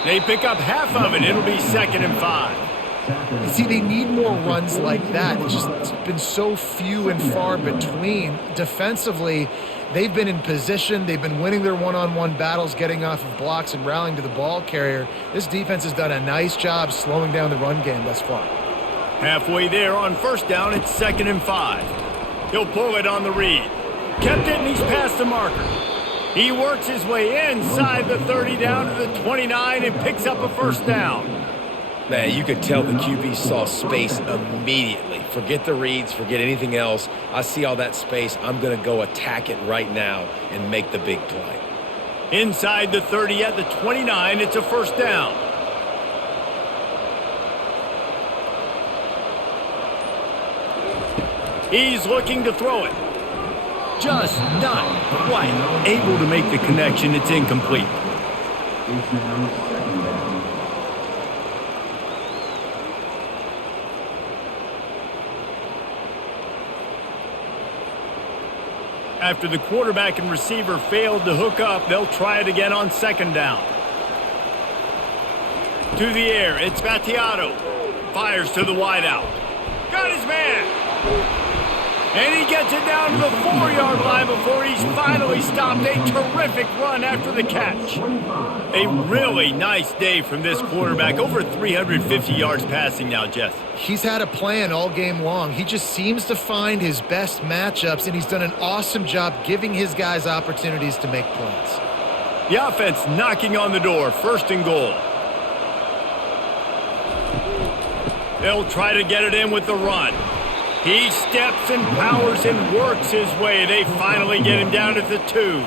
They pick up half of it. It'll be 2nd and 5. You see, they need more runs like that. It's been so few and far between. Defensively, they've been in position. They've been winning their one-on-one battles, getting off of blocks and rallying to the ball carrier. This defense has done a nice job slowing down the run game thus far. Halfway there on first down, it's 2nd and 5. He'll pull it on the read. Kept it, and he's past the marker. He works his way inside the 30 down to the 29 and picks up a first down. Man, you could tell the QB saw space immediately. Forget the reads, forget anything else. I see all that space. I'm going to go attack it right now and make the big play. Inside the 30 at the 29, it's a first down. He's looking to throw it. Just not quite able to make the connection. It's incomplete. After the quarterback and receiver failed to hook up, they'll try it again on 2nd down. To the air, it's Battiato. Fires to the wideout. Got his man. And he gets it down to the 4-yard line before he's finally stopped. A terrific run after the catch. A really nice day from this quarterback. Over 350 yards passing now, Jess. He's had a plan all game long. He just seems to find his best matchups, and he's done an awesome job giving his guys opportunities to make plays. The offense knocking on the door. 1st and goal. They'll try to get it in with the run. He steps and powers and works his way. They finally get him down at the 2.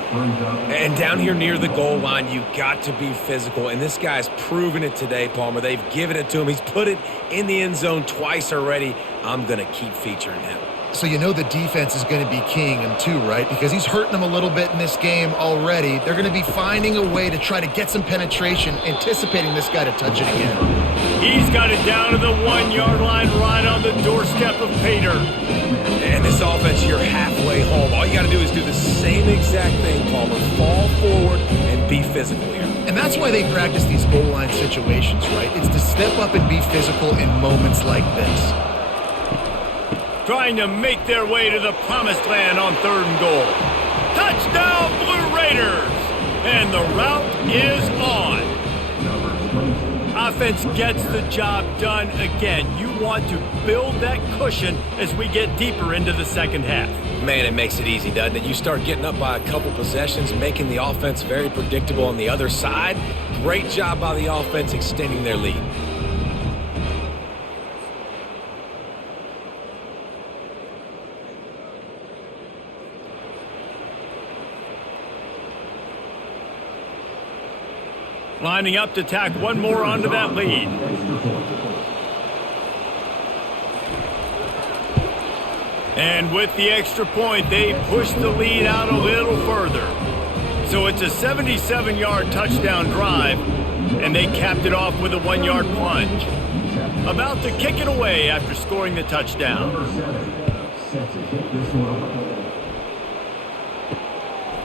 And down here near the goal line, you got to be physical. And this guy's proven it today, Palmer. They've given it to him. He's put it in the end zone twice already. I'm going to keep featuring him. So you know the defense is going to be keying him too, right? Because he's hurting them a little bit in this game already. They're going to be finding a way to try to get some penetration, anticipating this guy to touch it again. He's got it down to the 1-yard line right on the doorstep of Pater. And this offense, you're halfway home. All you got to do is do the same exact thing, Palmer. Fall forward and be physical here. And that's why they practice these goal line situations, right? It's to step up and be physical in moments like this. Trying to make their way to the promised land on 3rd and goal. Touchdown, Blue Raiders! And the route is on. Offense gets the job done again. You want to build that cushion as we get deeper into the 2nd half. Man, it makes it easy, doesn't it? You start getting up by a couple possessions, making the offense very predictable on the other side. Great job by the offense extending their lead. Lining up to tack one more onto that lead. And with the extra point, they push the lead out a little further. So it's a 77-yard touchdown drive, and they capped it off with a 1-yard plunge. About to kick it away after scoring the touchdown.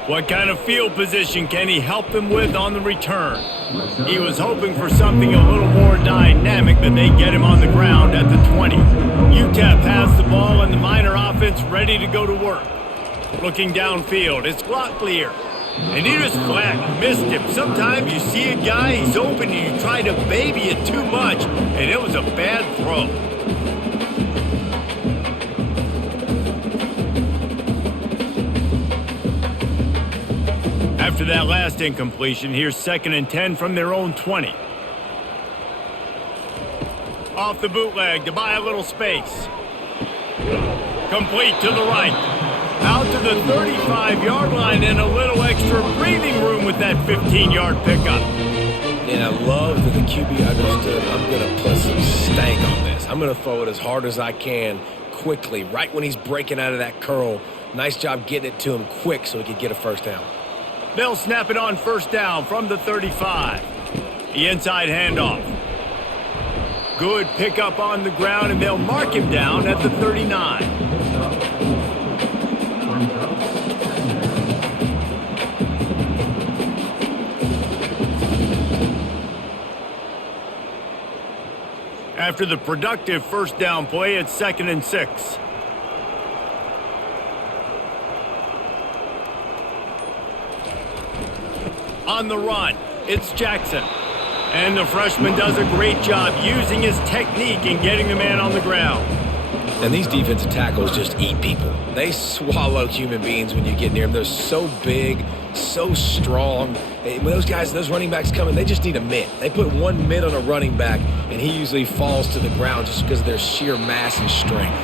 What kind of field position can he help them with on the return? He was hoping for something a little more dynamic, but they get him on the ground at the 20. UTEP has the ball and the Miner offense ready to go to work. Looking downfield, it's Locklear. And he just flat missed him. Sometimes you see a guy, he's open, and you try to baby it too much, and it was a bad throw. that last incompletion, here's 2nd and 10 from their own 20. Off the bootleg to buy a little space. Complete to the right. Out to the 35-yard line and a little extra breathing room with that 15-yard pickup. And I love that the QB understood, I'm going to put some stank on this. I'm going to throw it as hard as I can quickly, right when he's breaking out of that curl. Nice job getting it to him quick so he could get a first down. They'll snap it on first down from the 35. The inside handoff. Good pickup on the ground, and they'll mark him down at the 39. After the productive first down play, it's 2nd and 6. On the run, it's Jackson. And the freshman does a great job using his technique and getting the man on the ground. And these defensive tackles just eat people. They swallow human beings when you get near them. They're so big, so strong. When those running backs come in, they just need a mitt. They put one mitt on a running back, and he usually falls to the ground just because of their sheer mass and strength.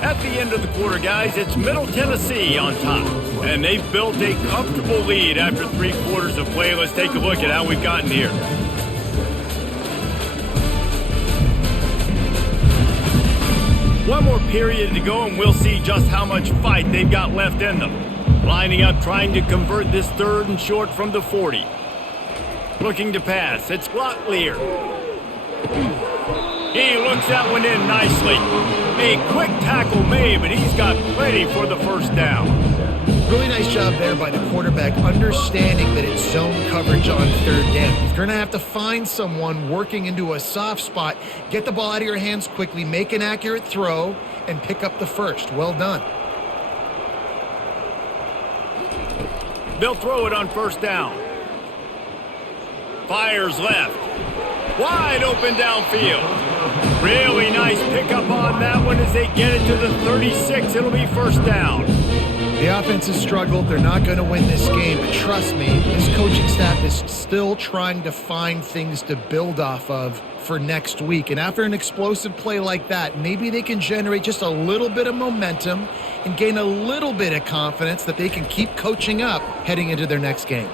At the end of the quarter, guys, it's Middle Tennessee on top. And they've built a comfortable lead after 3 quarters of play. Let's take a look at how we've gotten here. One more period to go, and we'll see just how much fight they've got left in them. Lining up, trying to convert this 3rd and short from the 40. Looking to pass. It's Locklear. He looks that one in nicely. A quick tackle made, but he's got plenty for the first down. Really nice job there by the quarterback, understanding that it's zone coverage on 3rd down. You're going to have to find someone working into a soft spot, get the ball out of your hands quickly, make an accurate throw, and pick up the first. Well done. They'll throw it on first down. Fires left. Wide open downfield. Really nice pickup on that one as they get it to the 36. It'll be first down. The offense has struggled. They're not going to win this game, but trust me, this coaching staff is still trying to find things to build off of for next week. And after an explosive play like that, maybe they can generate just a little bit of momentum and gain a little bit of confidence that they can keep coaching up heading into their next game.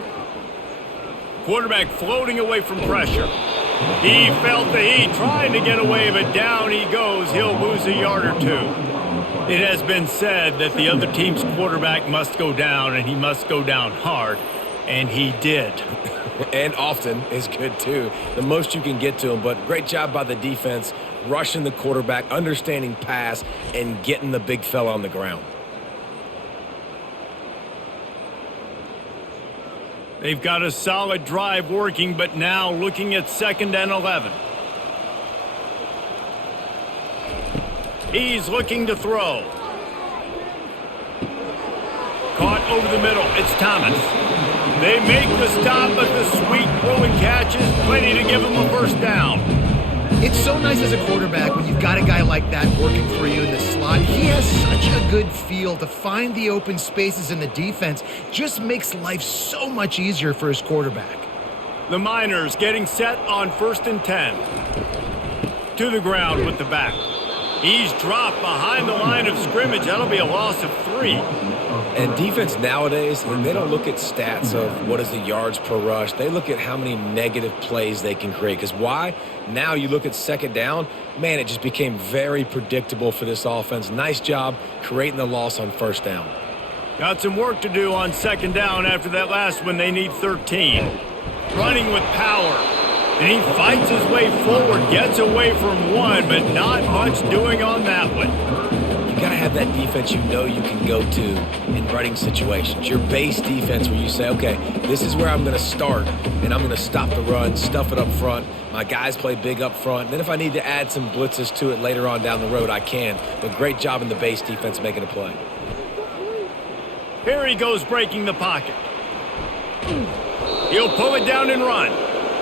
Quarterback floating away from pressure. He felt the heat, trying to get away, but down he goes. He'll lose a yard or 2. It has been said that the other team's quarterback must go down, and he must go down hard, and he did. And often is good, too. The most you can get to him, but great job by the defense, rushing the quarterback, understanding pass, and getting the big fella on the ground. They've got a solid drive working, but now looking at 2nd and 11. He's looking to throw. Caught over the middle. It's Thomas. They make the stop, but the sweet throw and catch is plenty to give him a first down. It's so nice as a quarterback when you've got a guy like that working for you in the slot. He has such a good feel to find the open spaces in the defense. Just makes life so much easier for his quarterback. The Miners getting set on 1st and 10. To the ground with the back. He's dropped behind the line of scrimmage. That'll be a loss of 3. And defense nowadays, they don't look at stats of what is the yards per rush. They look at how many negative plays they can create. Because why? Now you look at 2nd down, man, it just became very predictable for this offense. Nice job creating the loss on 1st down. Got some work to do on 2nd down after that last one. They need 13. Running with power. And he fights his way forward, gets away from one, but not much doing on that one. You got to have that defense you know you can go to in running situations. Your base defense where you say, okay, this is where I'm going to start, and I'm going to stop the run, stuff it up front. My guys play big up front. And then if I need to add some blitzes to it later on down the road, I can. But great job in the base defense making a play. Here he goes breaking the pocket. He'll pull it down and run.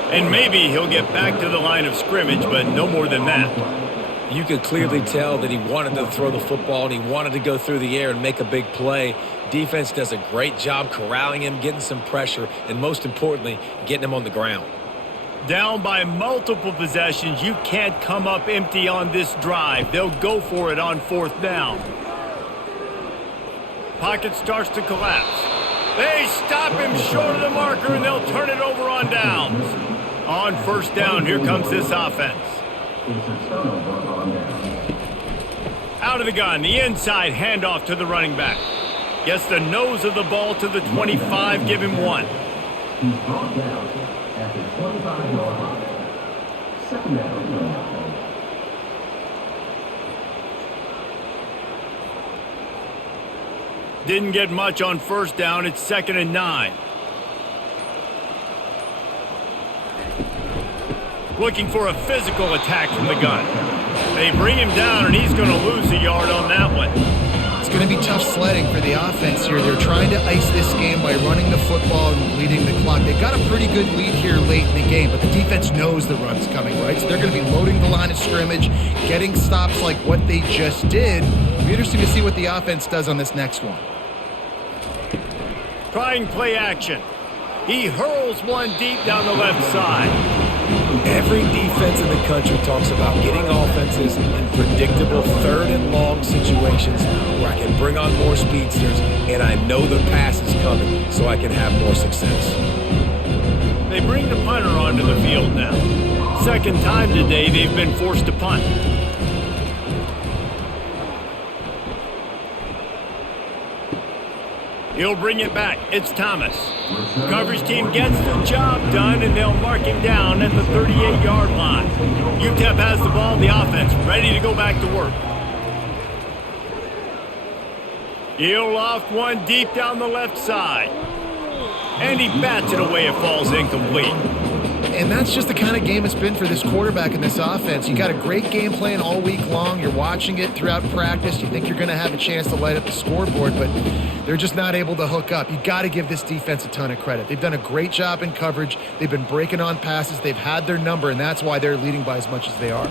And maybe he'll get back to the line of scrimmage, but no more than that. You could clearly tell that he wanted to throw the football and he wanted to go through the air and make a big play. Defense does a great job corralling him, getting some pressure, and most importantly, getting him on the ground. Down by multiple possessions, you can't come up empty on this drive. They'll go for it on 4th down. Pocket starts to collapse. They stop him short of the marker, and they'll turn it over on downs. On 1st down, here comes this offense. Out of the gun, the inside handoff to the running back. Gets the nose of the ball to the 25, give him 1. He's brought down at the 25-yard line. 2nd down. Didn't get much on 1st down. It's 2nd and 9. Looking for a physical attack from the gun. They bring him down, and he's going to lose a yard on that one. It's going to be tough sledding for the offense here. They're trying to ice this game by running the football and bleeding the clock. They've got a pretty good lead here late in the game, but the defense knows the run's coming, right? So they're going to be loading the line of scrimmage, getting stops like what they just did. It'll be interesting to see what the offense does on this next one. Trying play action. He hurls one deep down the left side. Every defense in the country talks about getting offenses in predictable 3rd and long situations where I can bring on more speedsters and I know the pass is coming so I can have more success. They bring the punter onto the field now. 2nd time today they've been forced to punt. He'll bring it back. It's Thomas. Coverage team gets the job done, and they'll mark him down at the 38-yard line. UTEP has the ball, the offense ready to go back to work. He'll loft one deep down the left side. And he bats it away. It falls incomplete. And that's just the kind of game it's been for this quarterback in this offense. You got a great game plan all week long. You're watching it throughout practice. You think you're going to have a chance to light up the scoreboard, but they're just not able to hook up. You got to give this defense a ton of credit. They've done a great job in coverage. They've been breaking on passes. They've had their number, and that's why they're leading by as much as they are.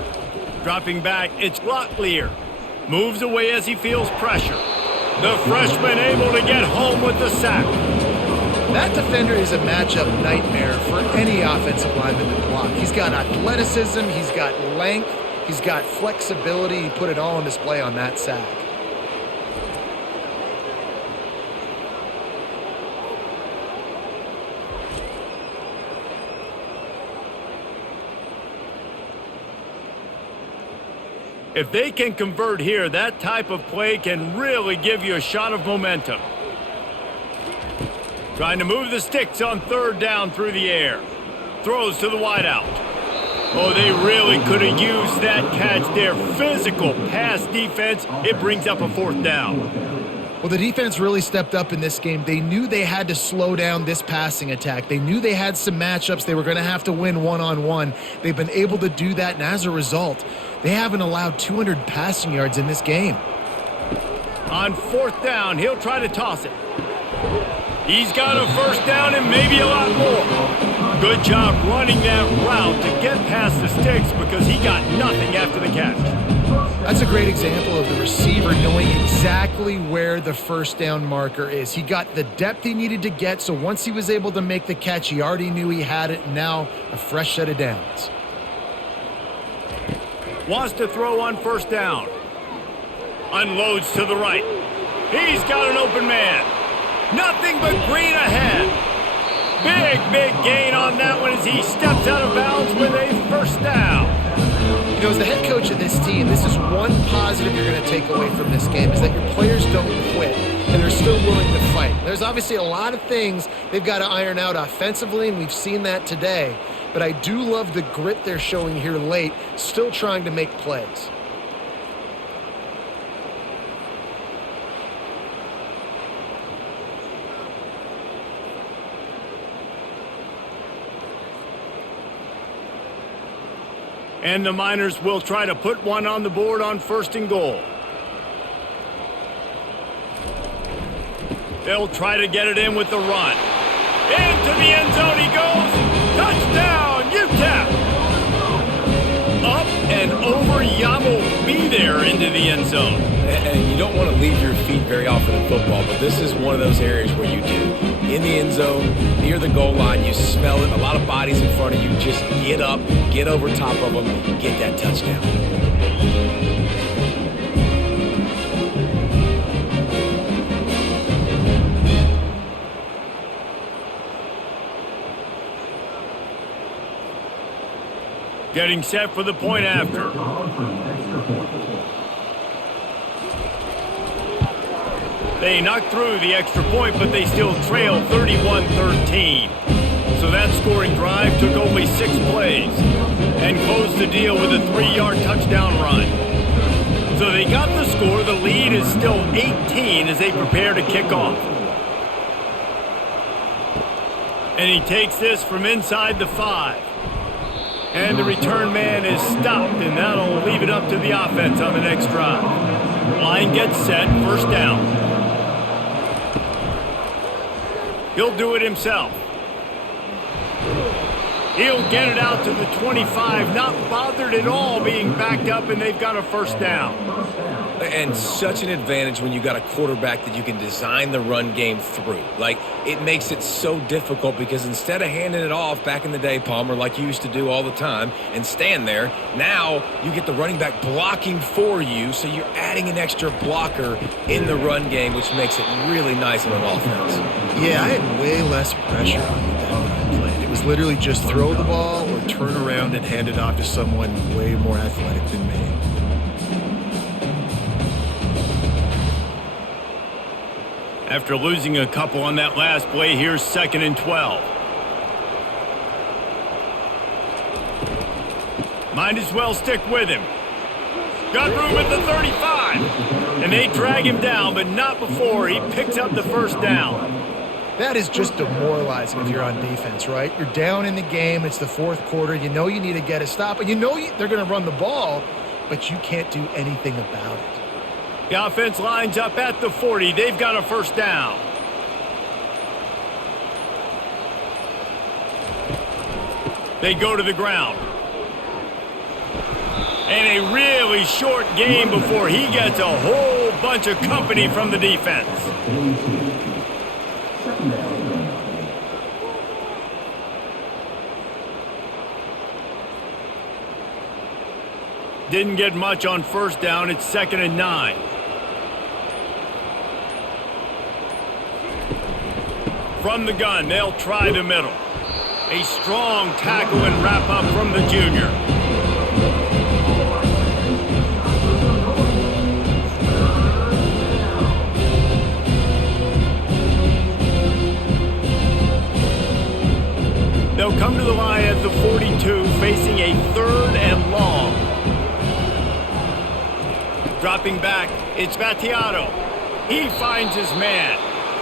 Dropping back, it's Locklear. Moves away as he feels pressure. The freshman able to get home with the sack. That defender is a matchup nightmare for any offensive lineman to block. He's got athleticism, he's got length, he's got flexibility. He put it all on display on that sack. If they can convert here, that type of play can really give you a shot of momentum. Trying to move the sticks on 3rd down through the air. Throws to the wideout. Oh, they really could have used that catch there. Physical pass defense. It brings up a 4th down. Well, the defense really stepped up in this game. They knew they had to slow down this passing attack. They knew they had some matchups. They were going to have to win one-on-one. They've been able to do that, and as a result, they haven't allowed 200 passing yards in this game. On 4th down, he'll try to toss it. He's got a 1st down and maybe a lot more. Good job running that route to get past the sticks because he got nothing after the catch. That's a great example of the receiver knowing exactly where the 1st down marker is. He got the depth he needed to get, so once he was able to make the catch, he already knew he had it, and now a fresh set of downs. Wants to throw on 1st down. Unloads to the right. He's got an open man. Nothing but green ahead. Big gain on that one as he steps out of bounds with a 1st down. You know, as the head coach of this team, this is one positive you're going to take away from this game, is that your players don't quit, and they're still willing to fight. There's obviously a lot of things they've got to iron out offensively, and we've seen that today. But I do love the grit they're showing here late, still trying to make plays. And the Miners will try to put one on the board on 1st and goal. They'll try to get it in with the run. Into the end zone he goes. Touchdown, UTEP! Up and over, Yam will be there. there into the end zone. And you don't want to leave your feet very often in football, but this is one of those areas where you do. In the end zone, near the goal line, you smell it. A lot of bodies in front of you. Just get up, get over top of them, get that touchdown. Getting set for the point after. They knocked through the extra point, but they still trail 31-13. So that scoring drive took only 6 plays and closed the deal with a 3-yard touchdown run. So they got the score. The lead is still 18 as they prepare to kick off. And he takes this from inside the 5. And the return man is stopped, and that'll leave it up to the offense on the next drive. Line gets set, first down. He'll do it himself. He'll get it out to the 25, not bothered at all being backed up, and they've got a first down. And such an advantage when you got a quarterback that you can design the run game through. Like, it makes it so difficult because instead of handing it off back in the day, Palmer, like you used to do all the time, and stand there, now you get the running back blocking for you, so you're adding an extra blocker in the run game, which makes it really nice on an offense. Yeah, I had way less pressure on me than I played. It was literally just throw the ball or turn around and hand it off to someone way more athletic than me. After losing a couple on that last play, here's 2nd and 12. Might as well stick with him. Got room at the 35. And they drag him down, but not before he picks up the first down. That is just demoralizing if you're on defense, right? You're down in the game. It's the 4th quarter. You know you need to get a stop, and you know they're going to run the ball, but you can't do anything about it. The offense lines up at the 40. They've got a first down. They go to the ground. And a really short game before he gets a whole bunch of company from the defense. Didn't get much on first down. It's 2nd and 9. From the gun, they'll try the middle. A strong tackle and wrap up from the junior. They'll come to the line at the 42, facing a 3rd and long. Dropping back, it's Battiato. He finds his man.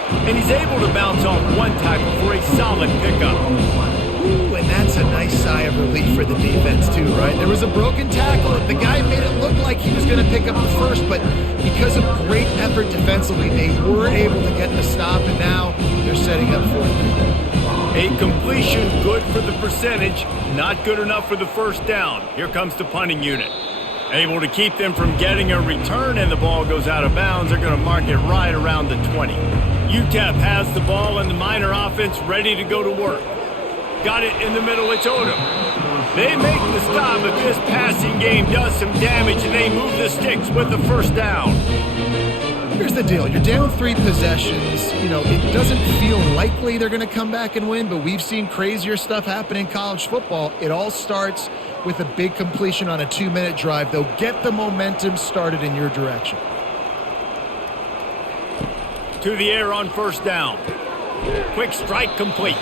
And he's able to bounce off one tackle for a solid pickup. Ooh, and that's a nice sigh of relief for the defense too, right? There was a broken tackle. The guy made it look like he was going to pick up the first, but because of great effort defensively, they were able to get the stop, and now they're setting up for it. A completion good for the percentage, not good enough for the first down. Here comes the punting unit. Able to keep them from getting a return, and the ball goes out of bounds. They're going to mark it right around the 20. UTEP has the ball, and the Miner offense ready to go to work. Got it in the middle, it's Odom. They make the stop, but this passing game does some damage, and they move the sticks with the first down. Here's the deal. You're down 3 possessions. You know, it doesn't feel likely they're going to come back and win, but we've seen crazier stuff happen in college football. It all starts with a big completion on a 2-minute drive. They'll get the momentum started in your direction. To the air on first down. Quick strike complete.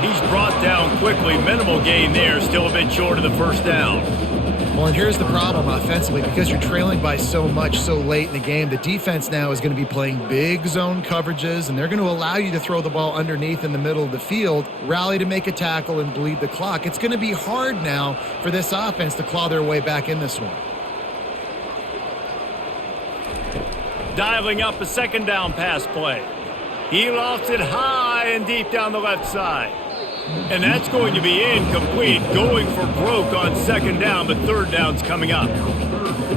He's brought down quickly. Minimal gain there. Still a bit short of the first down. Well, and here's the problem offensively. Because you're trailing by so much so late in the game, the defense now is going to be playing big zone coverages, and they're going to allow you to throw the ball underneath in the middle of the field, rally to make a tackle, and bleed the clock. It's going to be hard now for this offense to claw their way back in this one. Dialing up a 2nd down pass play. He lofts it high and deep down the left side. And that's going to be incomplete. Going for broke on 2nd down, but 3rd down's coming up.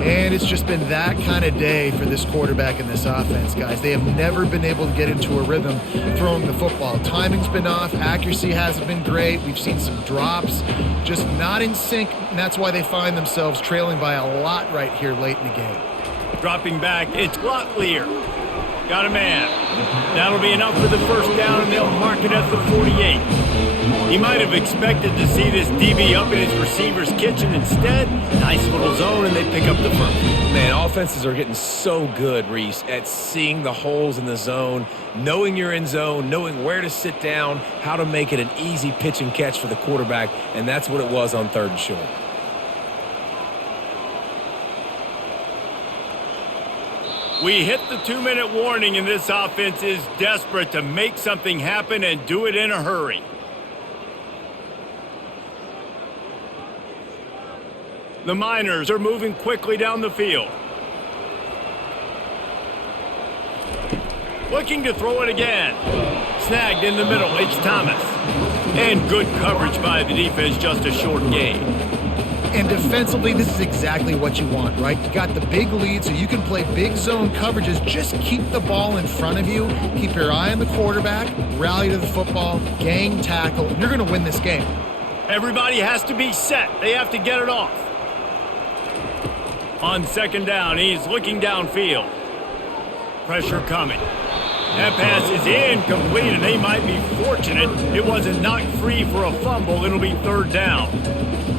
And it's just been that kind of day for this quarterback and this offense, guys. They have never been able to get into a rhythm throwing the football. Timing's been off. Accuracy hasn't been great. We've seen some drops, just not in sync, and that's why they find themselves trailing by a lot right here late in the game. Dropping back, it's Locklear. Got a man. That'll be enough for the first down, and they'll mark it at the 48. He might have expected to see this DB up in his receiver's kitchen. Instead, nice little zone, and they pick up the first. Man, offenses are getting so good, Reese, at seeing the holes in the zone, knowing you're in zone, knowing where to sit down, how to make it an easy pitch and catch for the quarterback, and that's what it was on 3rd and short. We hit the 2-minute warning, and this offense is desperate to make something happen and do it in a hurry. The Miners are moving quickly down the field. Looking to throw it again. Snagged in the middle, it's Thomas. And good coverage by the defense, just a short gain. And defensively, this is exactly what you want, right? You got the big lead, so you can play big zone coverages. Just keep the ball in front of you. Keep your eye on the quarterback. Rally to the football. Gang tackle. And you're going to win this game. Everybody has to be set. They have to get it off. On 2nd down, he's looking downfield. Pressure coming. That pass is incomplete, and they might be fortunate it wasn't knocked free for a fumble. It'll be 3rd down.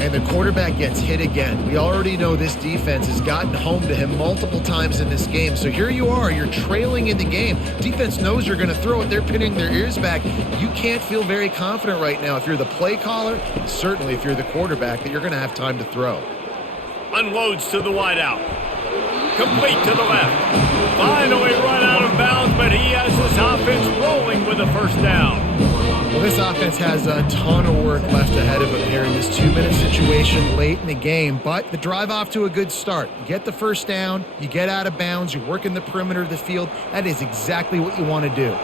And the quarterback gets hit again. We already know this defense has gotten home to him multiple times in this game. So here you are, you're trailing in the game. Defense knows you're going to throw it. They're pinning their ears back. You can't feel very confident right now if you're the play caller, certainly if you're the quarterback, that you're going to have time to throw. Unloads to the wideout. Complete to the left. Finally run out of bounds, but he has this offense rolling with a 1st down. Well, this offense has a ton of work left ahead of them here in this 2-minute situation late in the game, but the drive off to a good start. You get the 1st down, you get out of bounds, you work in the perimeter of the field. That is exactly what you want to do.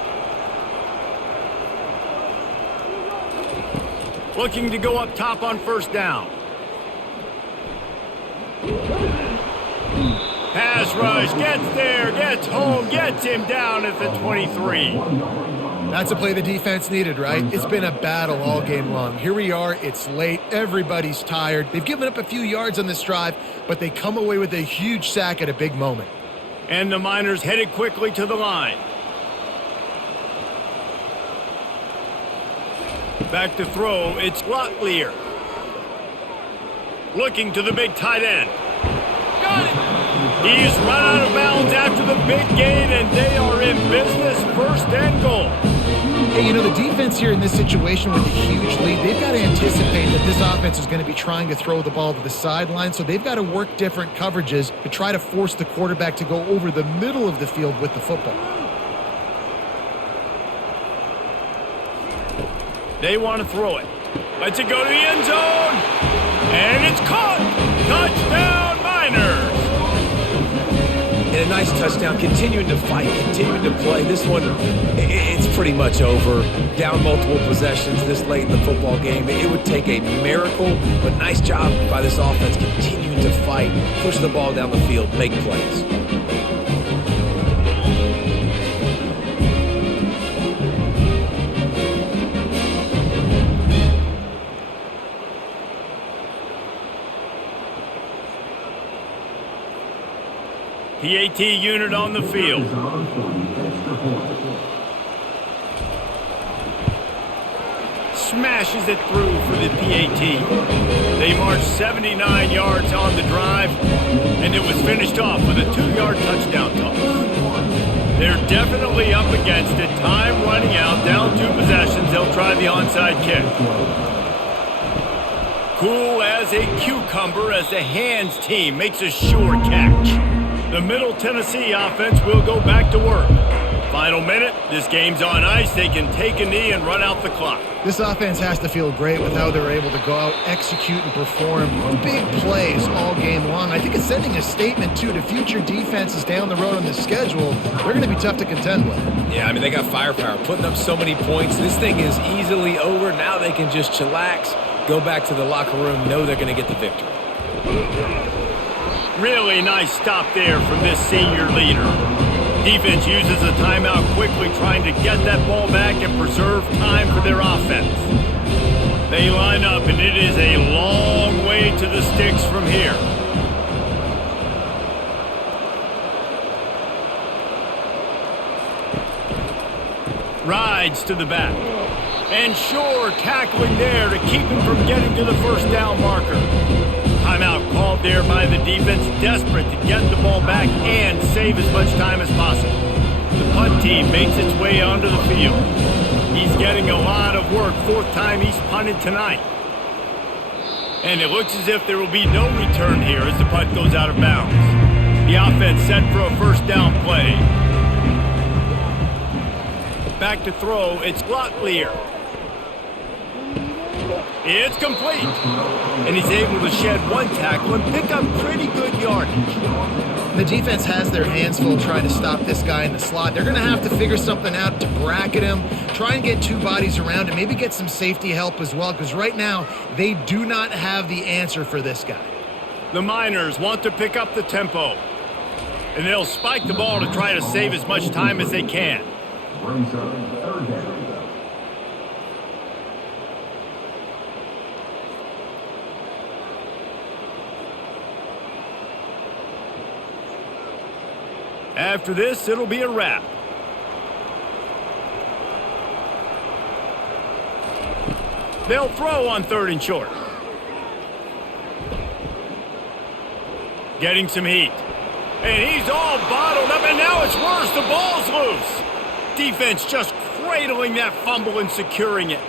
Looking to go up top on 1st down. Pass rush, gets there, gets home, gets him down at the 23. That's a play the defense needed, right? It's been a battle all game long. Here we are, it's late, everybody's tired. They've given up a few yards on this drive, but they come away with a huge sack at a big moment. And the Miners headed quickly to the line. Back to throw, it's Locklear. Looking to the big tight end. Got it! He's run out of bounds after the big gain, and they are in business, 1st and goal. Hey, you know, the defense here in this situation with a huge lead, they've got to anticipate that this offense is going to be trying to throw the ball to the sideline, so they've got to work different coverages to try to force the quarterback to go over the middle of the field with the football. They want to throw it. Lets it go to the end zone. And it's caught. Touchdown, Miners. And a nice touchdown, continuing to fight, continuing to play. This one, it's pretty much over. Down multiple possessions this late in the football game. It would take a miracle, but nice job by this offense continuing to fight, push the ball down the field, make plays. PAT unit on the field. Smashes it through for the PAT. They marched 79 yards on the drive, and it was finished off with a 2-yard touchdown toss. They're definitely up against it. Time running out, down 2 possessions. They'll try the onside kick. Cool as a cucumber as the hands team makes a sure catch. The Middle Tennessee offense will go back to work. Final minute, this game's on ice. They can take a knee and run out the clock. This offense has to feel great with how they're able to go out, execute, and perform big plays all game long. I think it's sending a statement, too, to future defenses down the road on the schedule. They're going to be tough to contend with. Yeah, I mean, they got firepower, putting up so many points. This thing is easily over. Now they can just chillax, go back to the locker room, know they're going to get the victory. Really nice stop there from this senior leader. Defense uses a timeout quickly, trying to get that ball back and preserve time for their offense. They line up, and it is a long way to the sticks from here. Rides to the back. And sure, tackling there to keep him from getting to the first down marker. Timeout called there by the defense, desperate to get the ball back and save as much time as possible. The punt team makes its way onto the field. He's getting a lot of work, fourth time he's punted tonight. And it looks as if there will be no return here as the punt goes out of bounds. The offense set for a first down play. Back to throw, it's Locklear. It's complete. And he's able to shed one tackle and pick up pretty good yardage. The defense has their hands full trying to stop this guy in the slot. They're going to have to figure something out to bracket him, try and get two bodies around him, maybe get some safety help as well, because right now they do not have the answer for this guy. The Miners want to pick up the tempo, and they'll spike the ball to try to save as much time as they can. Brings up third down. After this, it'll be a wrap. They'll throw on 3rd and short. Getting some heat. And he's all bottled up, and now it's worse. The ball's loose. Defense just cradling that fumble and securing it.